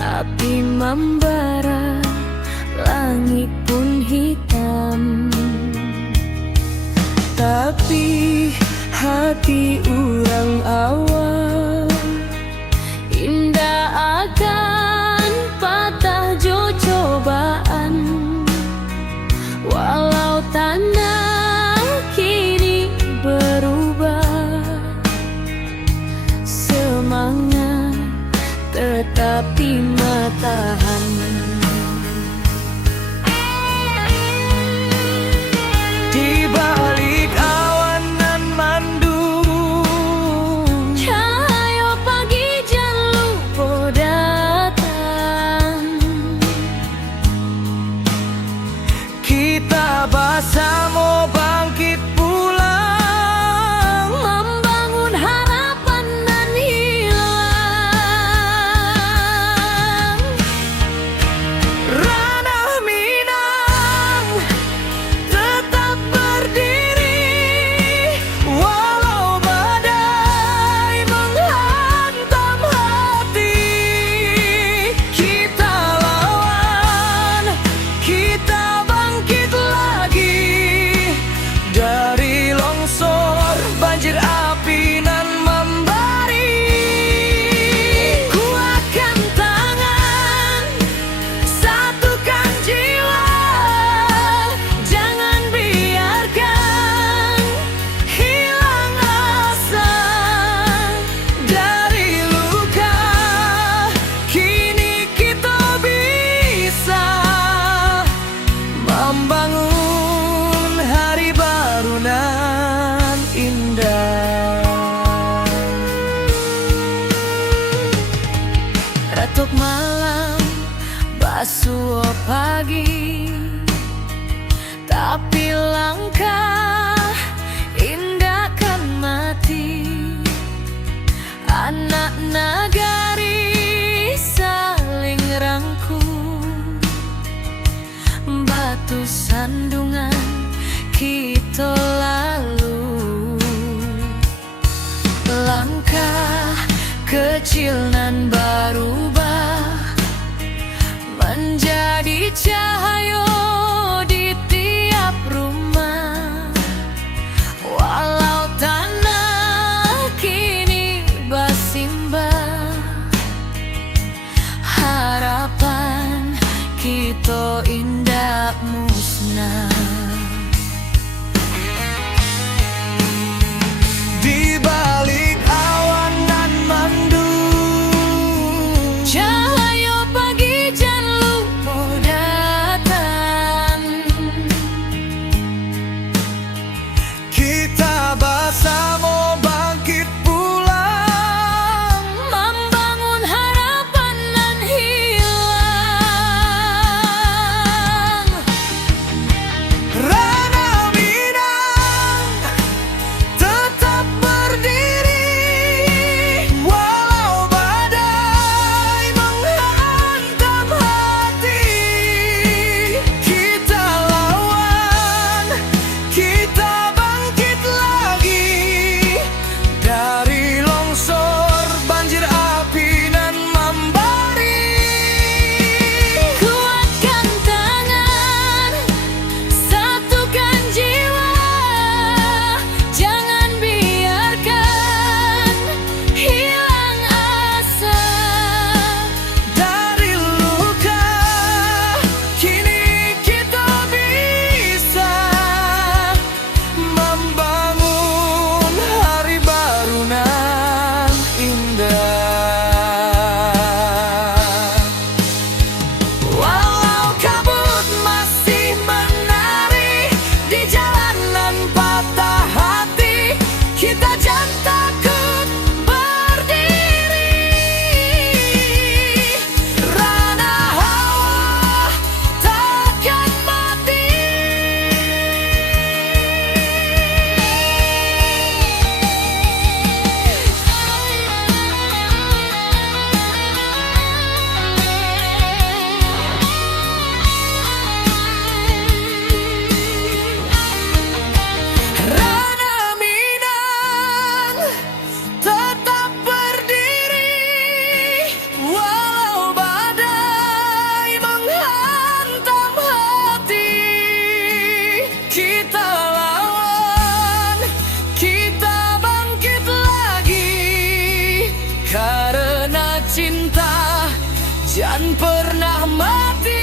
api membara, langit pun hitam. Tapi hati orang awam indah akan patah jo cobaan. Walau tanah kini berubah, semangat tetapi matahan. Di balik awan nan mandung, Cahaya pagi jan lupa datang. kita bersama bangkit pulang, Membangun harapan nan hilang. ranah Minang tetap berdiri, walau badai menghantam hati. Kita lawan, kita bangkit lagi dari longsor banjir api nan membari. Kuatkan tangan, satukan jiwa, jangan biarkan hilang asa. Dari luka kini kita bisa membangun hari baru nan indah. Retuk malam, basuh pagi, tapi langkah indah kan mati. Anak nagari saling rangkul, batu sandungan kita lalu. Langkah kecil nan berubah menjadi cahaya di tiap rumah. Walau tanah kini bersimbah, harapan kita indah musnah. Di balik awan nan mandung, Cahaya pagi jan lupa datang. kita bersama bangkit pulang, Membangun harapan nan hilang. pernah mati.